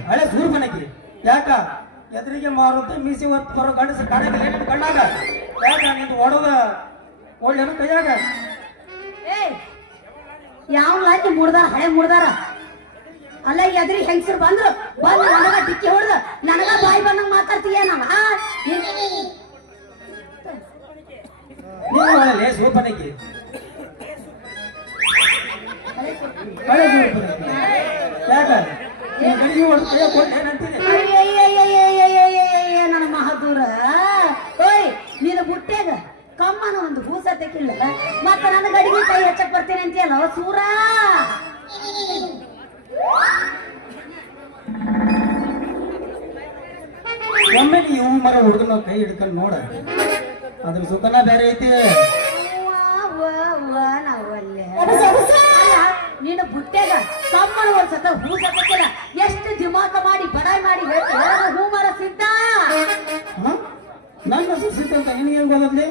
ಹಳೆ ಸೂರ್ ಬನಕಿ ಯಾಕ ಎದುರಿಗೆ ಮಾರುತ್ತೆ ಮೀಸಿ ಹೊತ್ತು ಬರೋ ಗಂಡಸ ಕಾಣಂಗಿಲ್ಲ ಏನೇನು ಕಣ್ಣಾಗ ಯಾಕ ನಿಂದು ಹೊಡೋದ ಒಳ್ಳೆನು ಕೈಯಾಗ ಯಾವ ಲಾಕಿ ಮುಡ್ದಾರ ಹಳೆ ಮುಡ್ದಾರ ಅಲ್ಲ ಎದ್ರಿ ಹೆಂಗಸರು ಬಂದ್ರು ಬಂದು ನನಗ ಡಿಕ್ಕಿ ಹೊಡೆದು ನನಗ ಬಾಯಿ ಬಂದಂಗ ಮಾತಾಡ್ತೀಯ ನಾನು ನೀವು ಸೂರ್ ಬನಕಿ ಹಳೆ ಸೂರ್ ಬನಕಿ ಯಾಕ ನನ್ನ ಮಹದೂರ ಓಯ್ ನೀನು ಬುಟ್ಟ್ಯಾಗ ಕಮ್ಮನ ಒಂದು ಭೂಸ ತೆಕ್ಕಿಲ್ಲ ಮತ್ತ ನನ್ನ ಗಡಿಗೆ ಕೈ ಹೆಚ್ಚಕ್ ಬರ್ತೀನಿ ಅಂತೀಯಲ್ಲ ಸೂರ ಒಮ್ಮೆ ಇವು ಮರ ಹುಡುಗನ ಕೈ ಹಿಡ್ಕೊಂಡು ನೋಡ ಅದ್ರ ಸುಖನ ಬೇರೆ ಐತಿ. ನಾವಲ್ಲೇ ನೀನು ಬುಟ್ಟೆಗ ತಮ್ಮನ ಒಂದ್ಸತ ಹೂ ಸತ್ತಲ್ಲ ಎಷ್ಟು ದಿಮಾಕ ಮಾಡಿ ಬಡಾಯಿ ಮಾಡಿ ಹೇಳ್ತಾರೆ ಹೂ ಮರ ಸಿದ್ಧ. ನನ್ನ ಸುಸಿತ ಅಂತ ನಿನಗೇನ್ ಗೊತ್ತದ್ಲಿ?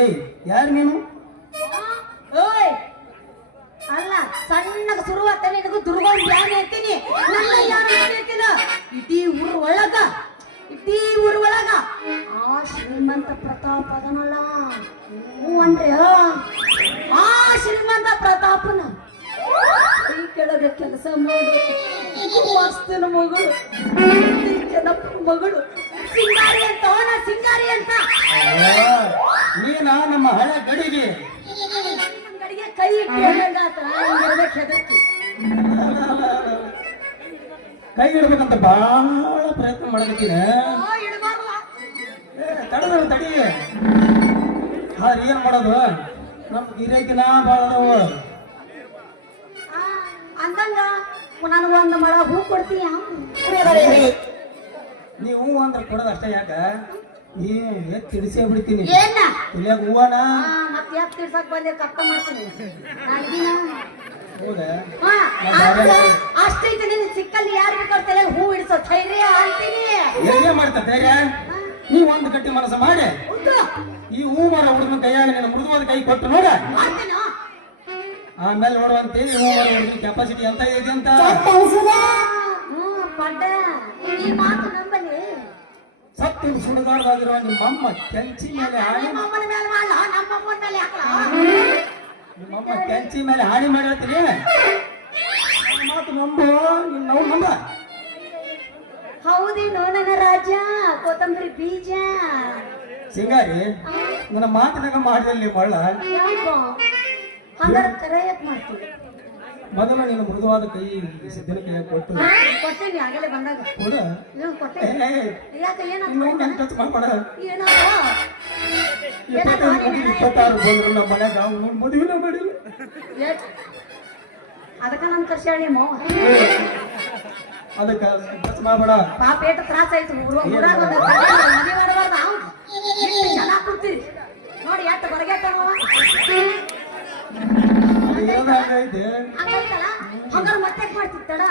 ಏಯ್ ಯಾರು ನೀನು? ಓಯ್ ಅಲ್ಲ ಸಣ್ಣಗ ಶುರುವಾತ ನಿನಗೂ ದುರ್ಗೊಂಡ್ ಬ್ಯಾನ್ ಹೇಳ್ತೀನಿ. ನನ್ನ ಯಾರು ಹೇಳ್ತಿಲ್ಲ ಇಡೀ ಊರ್ ಒಳಗ ಆ ಶ್ರೀಮಂತ ಪ್ರತಾಪ್ ಅದನಲ್ಲ ಹೂ ಅಂದ್ರೆ ಆ ಶ್ರೀಮಂತ ಪ್ರತಾಪನ ಈ ಕೆಳಗೆ ಕೆಲಸ ಮಾಡು ವಾಸ್ತನ ಮಗಳು ಜನಪ್ಪನ ಮಗಳು ಸಿಂಗಾರಿ ಅಂತ ಅವನ ಸಿಂಗಾರಿ ಅಂತ ನೀನ ನಮ್ಮ ಹಳೆ ಗಡಿಗೆ ಗಡಿಗೆ ಕೈ ಇಟ್ಟು ಕೈ ಇಡ್ಬೇಕಂತ ಬಹಳ ಪ್ರಯತ್ನ ಮಾಡಕತ್ತೀನಿ. ತಡಿ ಏನ್ ಮಾಡೋದು ನಮ್ ಗಿರಾಕಿನ ಬಾಳ ಅದಾವ. ಅಂದಂಗ ನಾನು ಒಂದು ಮಳ ಹೂ ಕೊಡ್ತೀಯ? ನೀವು ಅಂದ್ರೆ ಕೊಡೋದು ಅಷ್ಟೇ ಯಾಕ ತಿಳಿಸೇ ಬಿಡ್ತೀನಿ. ಏನ ಇಲ್ಲಾಗ ಹೂವನ ಮತ್ತೆ ಯಾಕೆ ತಿರ್ಸಕ್ ಬಂದೆ ಕಪ್ಪ ಮಾಡ್ತೀನಿ ಹೌದಾ? ಅಷ್ಟೈತೆ ನಿನ್ ಸಿಕ್ಕಲ್ಲಿ ಯಾರು ಕೊಡ್ತೇನೆ ಹೂ ಇಡಿಸೋ ಧೈರ್ಯ ಅಂತೀನಿ. ಏನೇ ಮಾಡ್ತಾ ಧೈರ್ಯ? ನೀ ಒಂದು ಗಟ್ಟಿ ಮನಸ್ಸು ಮಾಡಿ ಈ ಹೂ ಮರ ಹುಡುಗನ ಕೈಯಾಗ ನಿನ್ನ ಮೃದುವಾದ ಕೈ ಕೊಟ್ಟು ನೋಡ, ಆಮೇಲೆ ನೋಡುವಂತೆ ಈ ಹೂ ಮರ ಹುಡುಗನ ಕೆಪಾಸಿಟಿ ಅಂತ ಇದೆ ಅಂತ. ಈ ಮಾತು ನಂಬಲಿ ಸತ್ಯ ಸುಡುಗಾಡವಾಗಿರುವ ನಿಮ್ಮಮ್ಮ ಕೆಂಚಿ ಮೇಲೆ ಹಾನಿ ನಿಮ್ಮಮ್ಮ ಕೆಂಚಿ ಮೇಲೆ ಹಾನಿ ಮಾಡಿರ್ತೀನಿ. ಮಾತು ನಂಬು ನಾವು ನಂಬ. ಹೌದೇನೋ ನನ್ನ ರಾಜ ಕೊತ್ತಂಬರಿ ಬೀಜ ಸಿಂಗಾರಿ ನನ್ನ ಮಾತಿನಾಗ ಮಾಡಿದಲ್ಲಿ ಮಳ್ಳ ಹಂಗಾರ ಕರೆಯಕ್ ಮಾಡ್ತೀವಿ. ಮೊದಲು ನೀನು ಮೃದುವಾದ ಕೈ ಸಿದ್ಧನ ಕೈ ಕೊಟ್ಟು ಕೊಟ್ಟೇನಿ ಆಗಲೇ ಬಂದಾಗ ಕೂಡ ಕೊಟ್ಟೆ ಯಾಕೆ ಟಚ್ ಮಾಡ್ಬೇಡ. ಏನೋ 26 ಬಂದ್ರು ನಮ್ಮ ಮನ್ಯಾಗ ಅವ್ನು ಮದುವೆನ ಮಾಡಿಲ್ಲ. ಅದಕ್ಕ ನನ್ ಕರ್ಸ್ಯಾಳಿ ಮೋ ಅದಕ್ಕೆ ಟಚ್ ಮಾಡ್ಬೇಡ. ಪಾಪ ಏಟ ತ್ರಾಸ ಆಯ್ತು ಊರಾಗ ಮದುವೆ ಮಾಡಬಾರ್ದ ಅವ್ನು ಚೆನ್ನಾಗಿ ಕೂತೀರಿ ನೋಡಿ ಎಷ್ಟು ಹೊರಗೆಟ್ಟ ಹಂಗೈತೆ ಹಂಗೈತಲ್ಲ ಹಂಗಾರ ಮತ್ತೆ ಮಾಡ್ತಿತ್ತಡ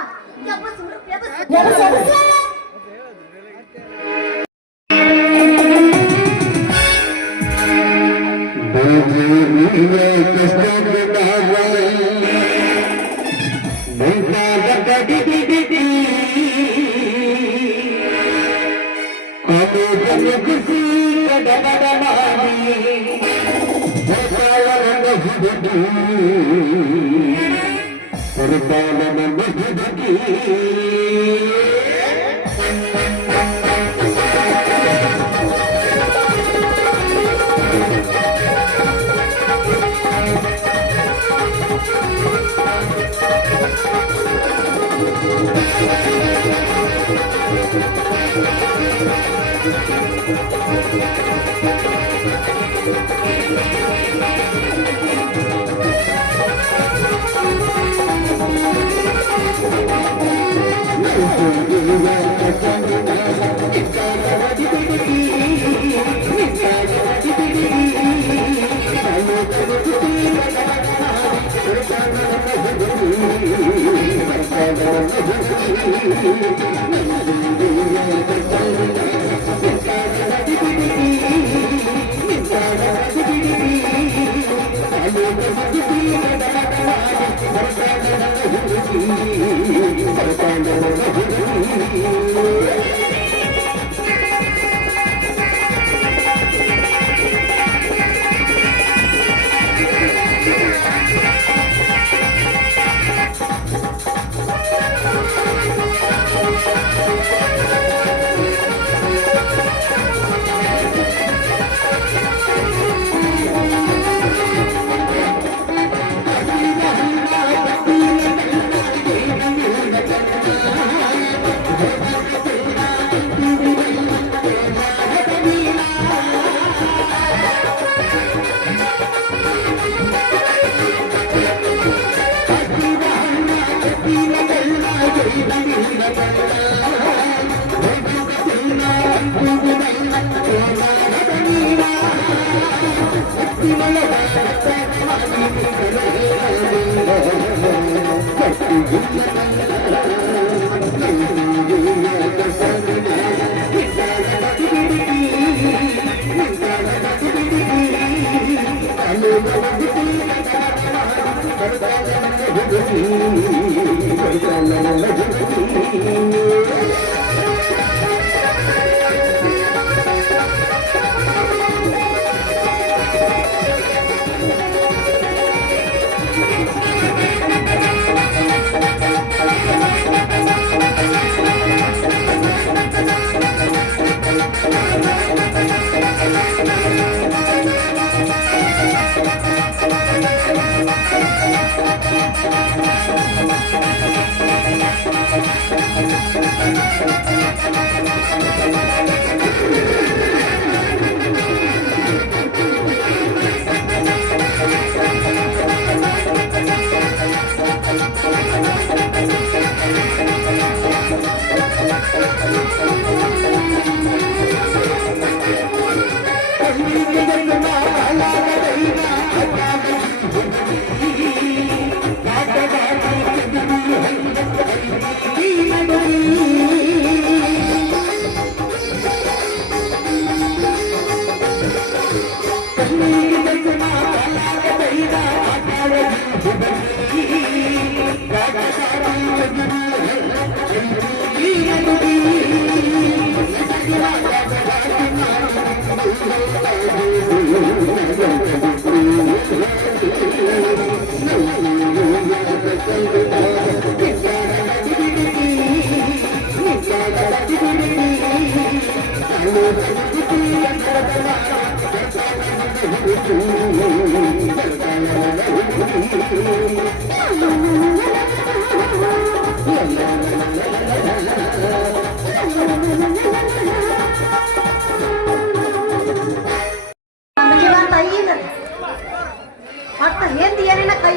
ಮತ್ತ ಹಿಂದ್ ಏನೇನ ಕೈ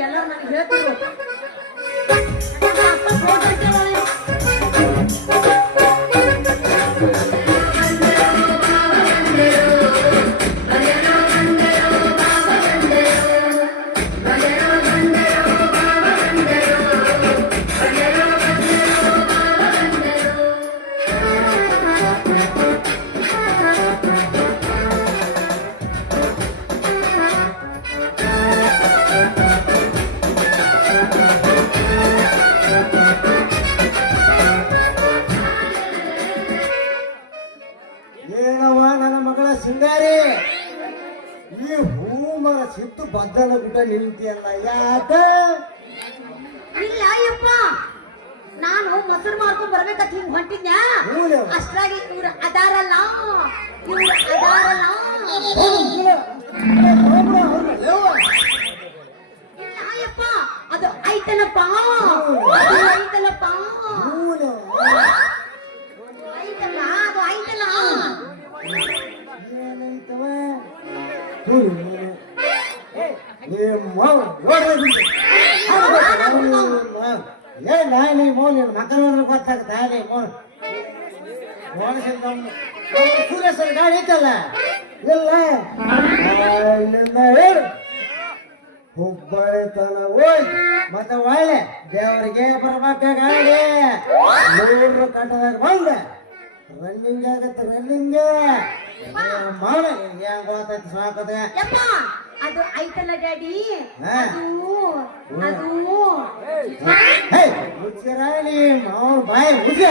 ಎಲ್ಲ ನನಗೆ ಹೇಳ್ತಿದ್ರು ಏನವ ನನ್ನ ಮಗಳ ಸಿಂಗಾರಿ ಈ ಹೂ ಮರ ಸಿಟ್ಟು ಬದ್ದಲ ಗುಡ್ಡ ನಿಂತಿಯಲ್ಲ ಯಾಕ ಇಲ್ಲ ಅಯ್ಯಪ್ಪ ನಾನು ಮೊಸರು ಮಾಡ್ಕೊಂಡ್ ಬರ್ಬೇಕಂತ ಹಿಂಗ್ ಹೊಂಟಿದ್ಯಾ ಅಷ್ಟ್ರಾಗಿ ಇವ್ರ ಅದಾರಲ್ಲ ಇಲ್ಲ ಅಯ್ಯಪ್ಪ ಅದು ಐತನಪ್ಪ ಐತಲ್ಲಪ್ಪ ಐತಲ್ಲ ಅದು ಐತಲ್ಲ ಏನಂತವ ಮೋನ್ ಮಕ್ಕಳ ಗೊತ್ತಾಗ್ತಾ ಮೋನ್ ಸೂರ್ಯೇಶ್ವರ ಗಾಡಿ ಐತಲ್ಲ ಇಲ್ಲ ಇಲ್ಲಿಂದ ಹೇಳು ಹುಬ್ಬಳ್ಳಿ ತನ ಹೋಗಿ ಮತ್ತೆ ಒಳ್ಳೆ ದೇವರಿಗೆ ಬರ್ಬೇಕ ಗಾಡಿ 100 ಕಟ್ಟದಾಗ ಬಂದ ರನ್ನಿಂಗ್ ಆಗತ್ತೆ ರನ್ನಿಂಗ್ ಮಾಡ ಹೆಂಗ್ ಗೊತ್ತೈತಿ ಸಾಕದ ಯಪ್ಪ ಅದು ಐತಲ್ಲ ಡ್ಯಾಡಿ ಅದು ಮುಚ್ಚಿರಾಣಿ ಮಾವನ ಬಾಯಿ ಮುಚ್ಚ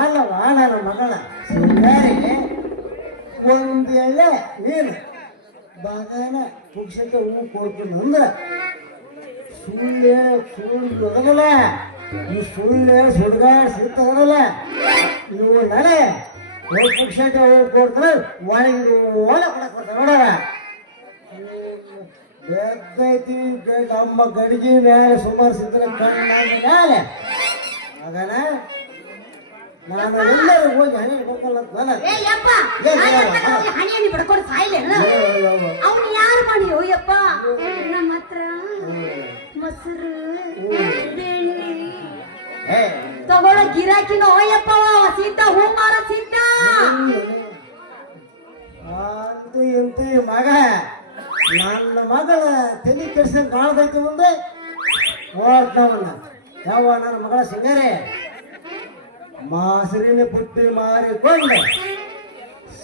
ಅಲ್ಲವ ನನ್ನ ಮಗಳ ಸಿಂಗಾರಿ ಒಂದು ಎಳ್ಳೆ ನೀನು ಬಾಗಾನ ಪುಕ್ಷಕ್ಕೆ ಹೂ ಕೊಡ್ತೀನಿ ಅಂದ್ರ ಸುಳ್ಳು ಅದಲ್ಲ ಈ ಸುಳ್ಳು ಸುಡ್ಗಾಡ್ ಸಿಗ್ತದಲ್ಲ ನೀವು ನಡೆ ಪುಕ್ಷಕ್ಕೆ ಹೂ ಕೊಡ್ತಾರೆ ಒಳಗೆ ಒಳ ಕೊಡಕ್ ಬರ್ತಾರೆ ನೋಡೋಣ ಬೆದ್ದೈತಿ ನಮ್ಮ ಗಡಿಗೆ ಮೇಲೆ ಸುಮಾರು ಸಿದ್ರೆ ಕಣ್ಣ ಮೇಲೆ ಮಗನ ನಾನು ಎಲ್ಲರೂ ಹೋಗಿ ಹಣಿ ಹಿಡ್ಬೇಕಲ್ಲ ಹಣಿಯನ್ನು ಬಿಡ್ಕೊಂಡು ಸಾಯಿಲ್ಲ ಅವ್ನು ಯಾರು ಮಾಡಿಯೋ ಯಪ್ಪ ನಮ್ಮ ಹತ್ರ ಮೊಸರು ಬೆಣ್ಣೆ ತಗೊಳ್ಳೋ ಗಿರಾಕಿನ ಓಯಪ್ಪ ಸಿದ್ಧ ಹೂ ಮಾರ ಸಿದ್ಧ ಮಗ ನನ್ನ ಮಗಳ ತಲೆ ಕೆಡ್ಸಂಗ್ ಕಾಣ್ದೈತಿ ಮುಂದೆ ಓಡ್ತಾವನ್ನ ಯಾವ ನನ್ನ ಮಗಳ ಸಿಂಗರೆ ಮಾಸರಿನ ಬುಟ್ಟಿ ಮಾರಿಕೊಂಡು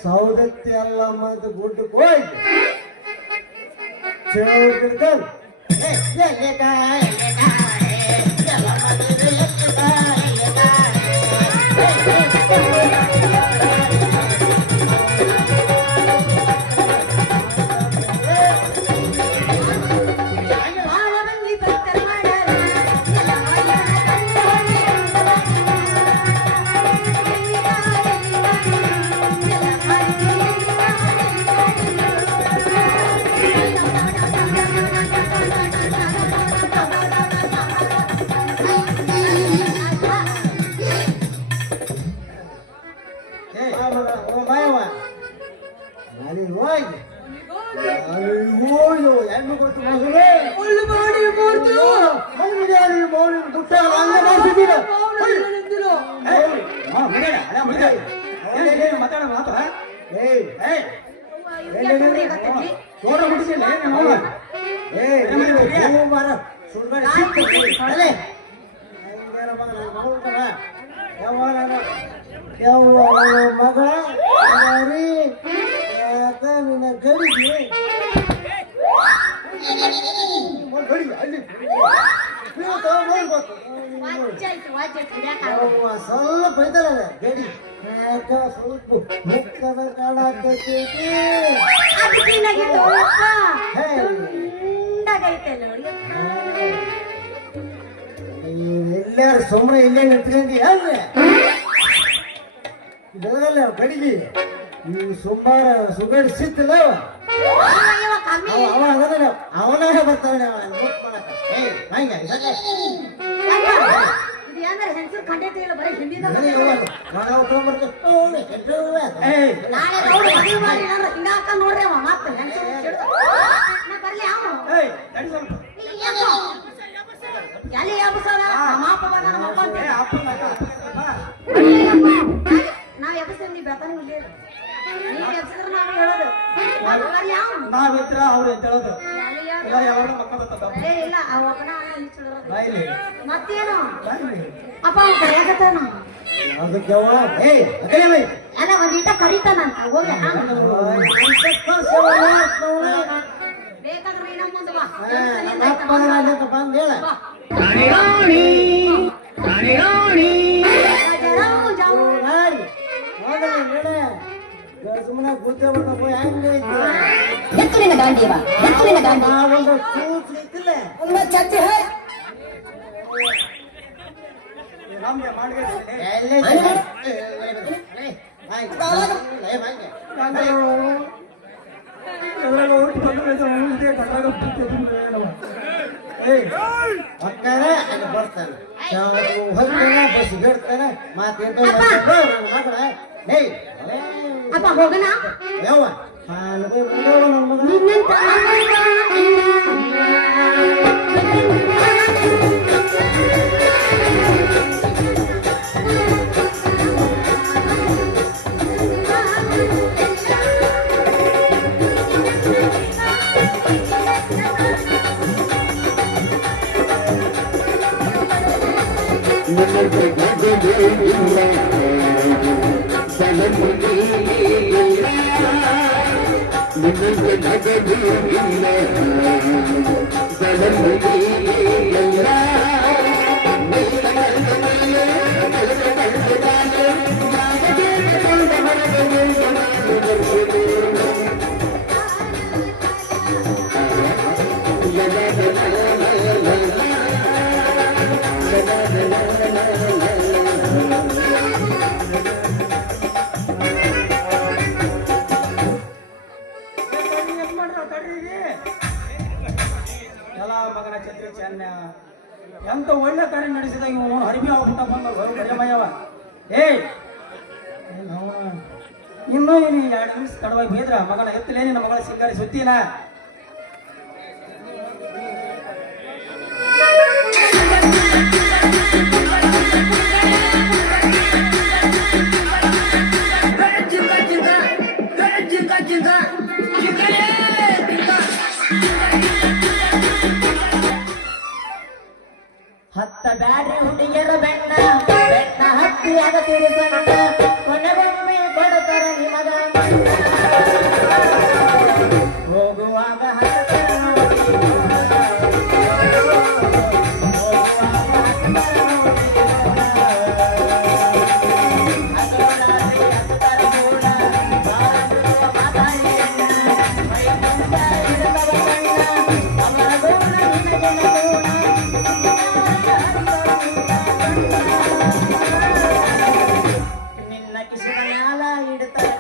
ಸೌದತ್ತಿ ಎಲ್ಲ ಮತ್ತು ಗುಡ್ಡಕ್ಕೆ ಹೋಗಿ ಚೇಳು ಹಿಡ್ಕೊಂಡು ಮಗಳ ನಿನ್ನ ಗಡಿಗೆ ಸ್ವಲ್ಪ ಐತಲ್ಲ ಗಡಿ ಸ್ವಲ್ಪ ಮುಕ್ಕದ ಕಾಣಾಕೈತಿ ಎಲ್ಲಾರು ಸುಮ್ಮನೆ ಇಲ್ಲೇ ನಿಂತ್ಕೊಂಡಿ ಅಲ್ರಿ ಇದಲ್ಲ ಗಡಿಗೆ ಈ ಸುಮಾರ ಸುಗಡಿ ಸಿಕ್ತಿಲ್ಲ ಅವನೇ ಬರ್ತಾನೆ ನಾವ್ ಎಬ್ಬಿಸ್ತೀವಿ ಬೆಳತಾನೆ ಇಲ್ಲಿ ನೀವ್ ಎಬ್ಸಿದ್ರೆ ನಾವ್ ಹೇಳೋದು ನಾವಿತ್ರ ಅವ್ರು ಅಂತ ಹೇಳೋದು ಇಲ್ಲ ಮತ್ತೇನು ಅಪ್ಪ ಕರೆಯಾಕತ್ತಾನ ಅಲ್ಲ ಒಂದೀಟ ಕರೀತಾನಂತ ಹೋಗ್ಲ ಬೇಕಾದ್ರೆ ನಮ್ಮ ಮುಂದೆ ಸುಮ್ಮನೆ ಕೂತೇ ಹೆಂಗೆ ಎತ್ತಲಿನ ಗಾಂಧಿವ ಎತ್ತಲಿನ ಗಾಂಧಿ ಒಂದು ಕೂತ್ಲಿಕ್ಕಿಲ್ಲ ಒಂದು ಚರ್ಚೆ ನಮ್ಗೆ ಮಾಡಿ ಬರ್ತಾನೆ ಬಸ್ ಹೇಳ್ತಾನೆ ಮಾತೇನು ಮಗಳ ಅಪ್ಪ ಹೋಗೋಣ ಯಾವ ನಿನ್ನಂತ ಎಂತ ಒಳ್ಳೆ ಕಾರ್ಯ ನಡೆಸಿದಾಗ ಇವನು ಹರಿಬಿ ಆಗ್ಬಿಟ್ಟ ಬಂದವ ಏಯ್ ಇನ್ನೂ ನೀನು 2 ನಿಮಿಷ ತಡವಾಗಿ ಬೇದ್ರ ಮಗನ ಎತ್ತಲೇ ನಿನ್ನ ಮಗಳ ಸಿಂಗಾರಿ ಸುತ್ತಿನ ಜಿಂಕ ಜಿಂಕ ಜಿಂಕ ಜಿಂಕ ಹುಡುಗಿರಿ ಸಣ್ಣ ಕೊನೆಗೊಮ್ಮೆ ಕೊಡುತ್ತಾರ ನಿಮಗ ಮಣ್ಣ. ಹೋಗುವಾಗ ಹತ್ತುತ್ತಾರ ನೋಡಿ. ನಿನ್ನ ಕಿಶನ ಮ್ಯಾಲ ಇಡ್ತಾರ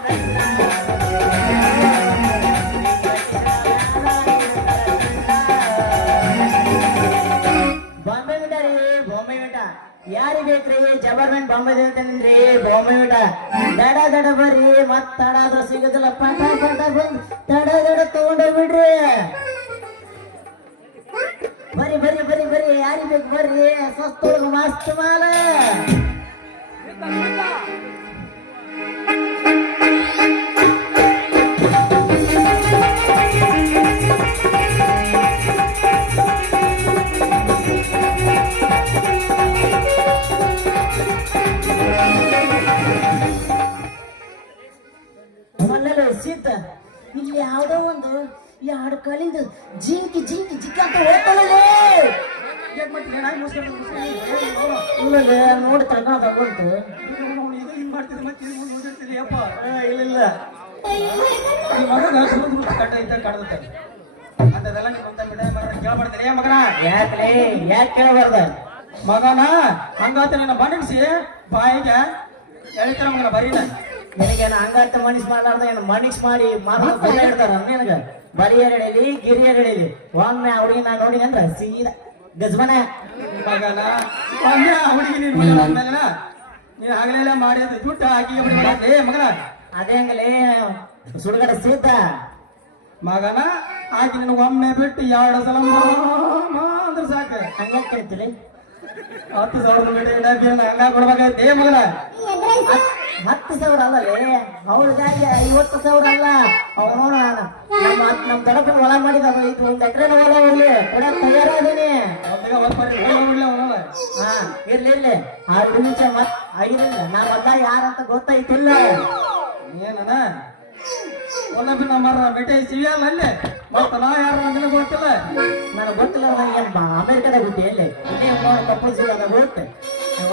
ಬಾಂಬೆ ಮಿಠ ರೀ ಬಾಂಬೆ ಮಿಠ ಯಾರಿ ಬೇಕ್ರಿ ಜಬರ್ಮೆಂಟ್ ಬಾಂಬೆ ಅಂತಂದ್ರಿ ಬಾಂಬೆ ಮಿಠ ದಡ ದಡ ಬರ್ರಿ ಮತ್ ತಡ ಆದ್ರ ಸಿಗುದಿಲ್ಲ ಪಟ ಪಟ ಬಂದ್ ದಡ ದಡ ತಗೊಂಡೋಗ್ಬಿಡ್ರಿ ಬರ್ರಿ ಬರ್ರಿ ಬರ್ರಿ ಬರ್ರಿ ಯಾರಿ ಬೇಕು ಬರ್ರಿ ಸಸ್ತೊಳಗ ಮಸ್ತ್ ಮಾಲ ಮಲ್ಲಲು ಸೀತ ಇಲ್ಲಿ ಯಾವ್ದೋ ಒಂದು ಎರಡು ಕಾಲಿಂದ ಜಿಂಕಿ ಜಿಂಕಿ ಜಿಕ್ಕಿ ಅಂತ ಹೋಗ್ತಾನಲ್ಲೇ ನೋಡಿ ತಗೊಂಡ್ ತಗೊಂತು ಇಲ್ಲ ಯಾಕೆ ಯಾಕೆ ಕೇಳಬಾರ್ದ ಮಗನ ಹಂಗಾತ ನಿನ್ನ ಬಣ್ಣಿಸಿ ಬಾಯಿಗೆ ಹೇಳ್ತಾರ ಮಗನ ಬರೀನ ನಿನಗೇನ ಹಂಗಾತ ಮನಿಸ್ ಮಾಡ್ಲಾರ್ದ ಏನು ಮನಿಸ್ ಮಾಡಿ ಮಾತಾಡ ಹೇಳ್ತಾರ ನಿನಗ ಬರಿ ಎರಡಲಿ ಗಿರಿ ಎರಡಲಿ ಒಮ್ಮೆ ಅವ್ರಿಗೆ ನಾ ನೋಡಿ ಅಂದ್ರ ಸೀದಾ ಗಜಮನ ಮಗನ ಒಮ್ಮೆ ಹುಡುಗಿ ನೀನು ಮಗನ ನೀನು ಹಗಲೆಲ್ಲ ಮಾಡಿದ ದುಡ್ಡು ಹಾಕಿ ಮಗನ ಅದೇ ಹಂಗಲೇ ಸುಡುಗಡೆ ಸೀತ ಮಗನ ಆಕಿ ನಿನಗೆ ಒಮ್ಮೆ ಬಿಟ್ಟು 2 ಸಲ ಅಂದ್ರೆ ಸಾಕು ಹಂಗ ಕೇಳ್ತೀರಿ 10,000 ಬಿಟ್ಟು ಹಂಗ ಕೊಡ್ಬೇಕಾಯ್ತೆ ಮಗನ 10,000 ಅಲ್ಲಲೇ ಅವ್ರಿಗಾಗಿ 50,000 ಅಲ್ಲ ಅವನು ನಮ್ಮ ದೊಡ್ಡಪ್ಪನ ಹೊಲ ಮಾಡಿದ ಒಂದು ಎಕರೆ ಹೊಲ ಹೋಗ್ಲಿ ಕೊಡಕ್ ತಯಾರಾದೀನಿ ಹಾ ಇರ್ಲಿ ಇರ್ಲಿ ಆ ನಿಮಿಷ ಮತ್ ಆಗಿರಲಿಲ್ಲ ನಾ ಬಂದ ಯಾರಂತ ಗೊತ್ತಾಯ್ತಿಲ್ಲ ಏನನ ಒಲ್ಲಬಿನ ಮರ ಬೆಟ್ಟೆ ಸಿವಿಯಲ್ಲ ಅಲ್ಲೇ ಮತ್ತ ನಾ ಯಾರು ನನಗೆ ಗೊತ್ತಿಲ್ಲ ನನಗೆ ಗೊತ್ತಿಲ್ಲ ಏನ್ ಅಮೆರಿಕದಾಗ ಬಿಟ್ಟು ಎಲ್ಲಿ ಇಲ್ಲಿ ಕಪ್ಪು ಸಿಗೋದ ಗೊತ್ತೆ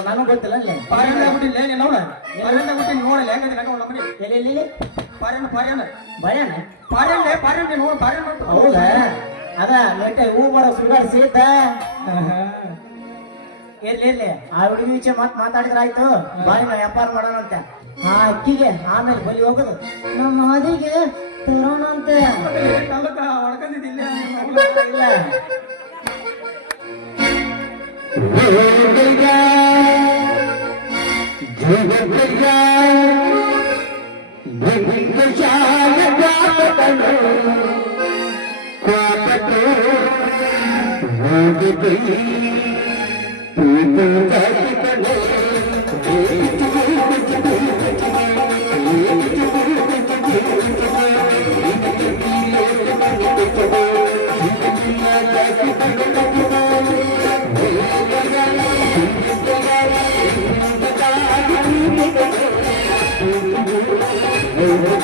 ನನಗೆ ಗೊತ್ತಿಲ್ಲ ಅಲ್ಲೇ ಪಾರ್ಯನ ಬಿಟ್ಟಿಲ್ಲ ನೀನು ನೋಡ ಪಾರ್ಯನ ಬಿಟ್ಟು ನೋಡಲ್ಲ ಹೆಂಗದೆ ನಕ ನಮ್ಮ ಮನೆ ಎಲ್ಲಿ ಎಲ್ಲಿ ಪಾರ್ಯನ ಪಾರ್ಯನ ಭಯನ ಪಾರ್ಯನ ನೋಡು ಪಾರ್ಯನ ಮಾಡ್ತು ಹೌದಾ ಅದ ಮೆಟ್ಟೆ ಹೂ ಬರೋ ಸುಡುಗಾಡ ಸೀತ ಇರ್ಲಿ ಇರ್ಲಿ ಆ ಹುಡುಗಿ ವಿಷಯ ಮಾತಾಡಿದ್ರ ಆಯ್ತು ಬಾಯಿ ನಾ ವ್ಯಾಪಾರ ಮಾಡೋಣ ಅಂತ ಆ ಅಕ್ಕಿಗೆ ಆಮೇಲೆ ಬಲಿ ಹೋಗುದು ನಮ್ಮ ಹಾದಿಗೆ ತರೋಣ ಅಂತ ಕಲ್ಲಕ ಹೊಡ್ಕೊಂಡಿದ್ದಿಲ್ಲ ಇಲ್ಲ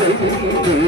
Thank you.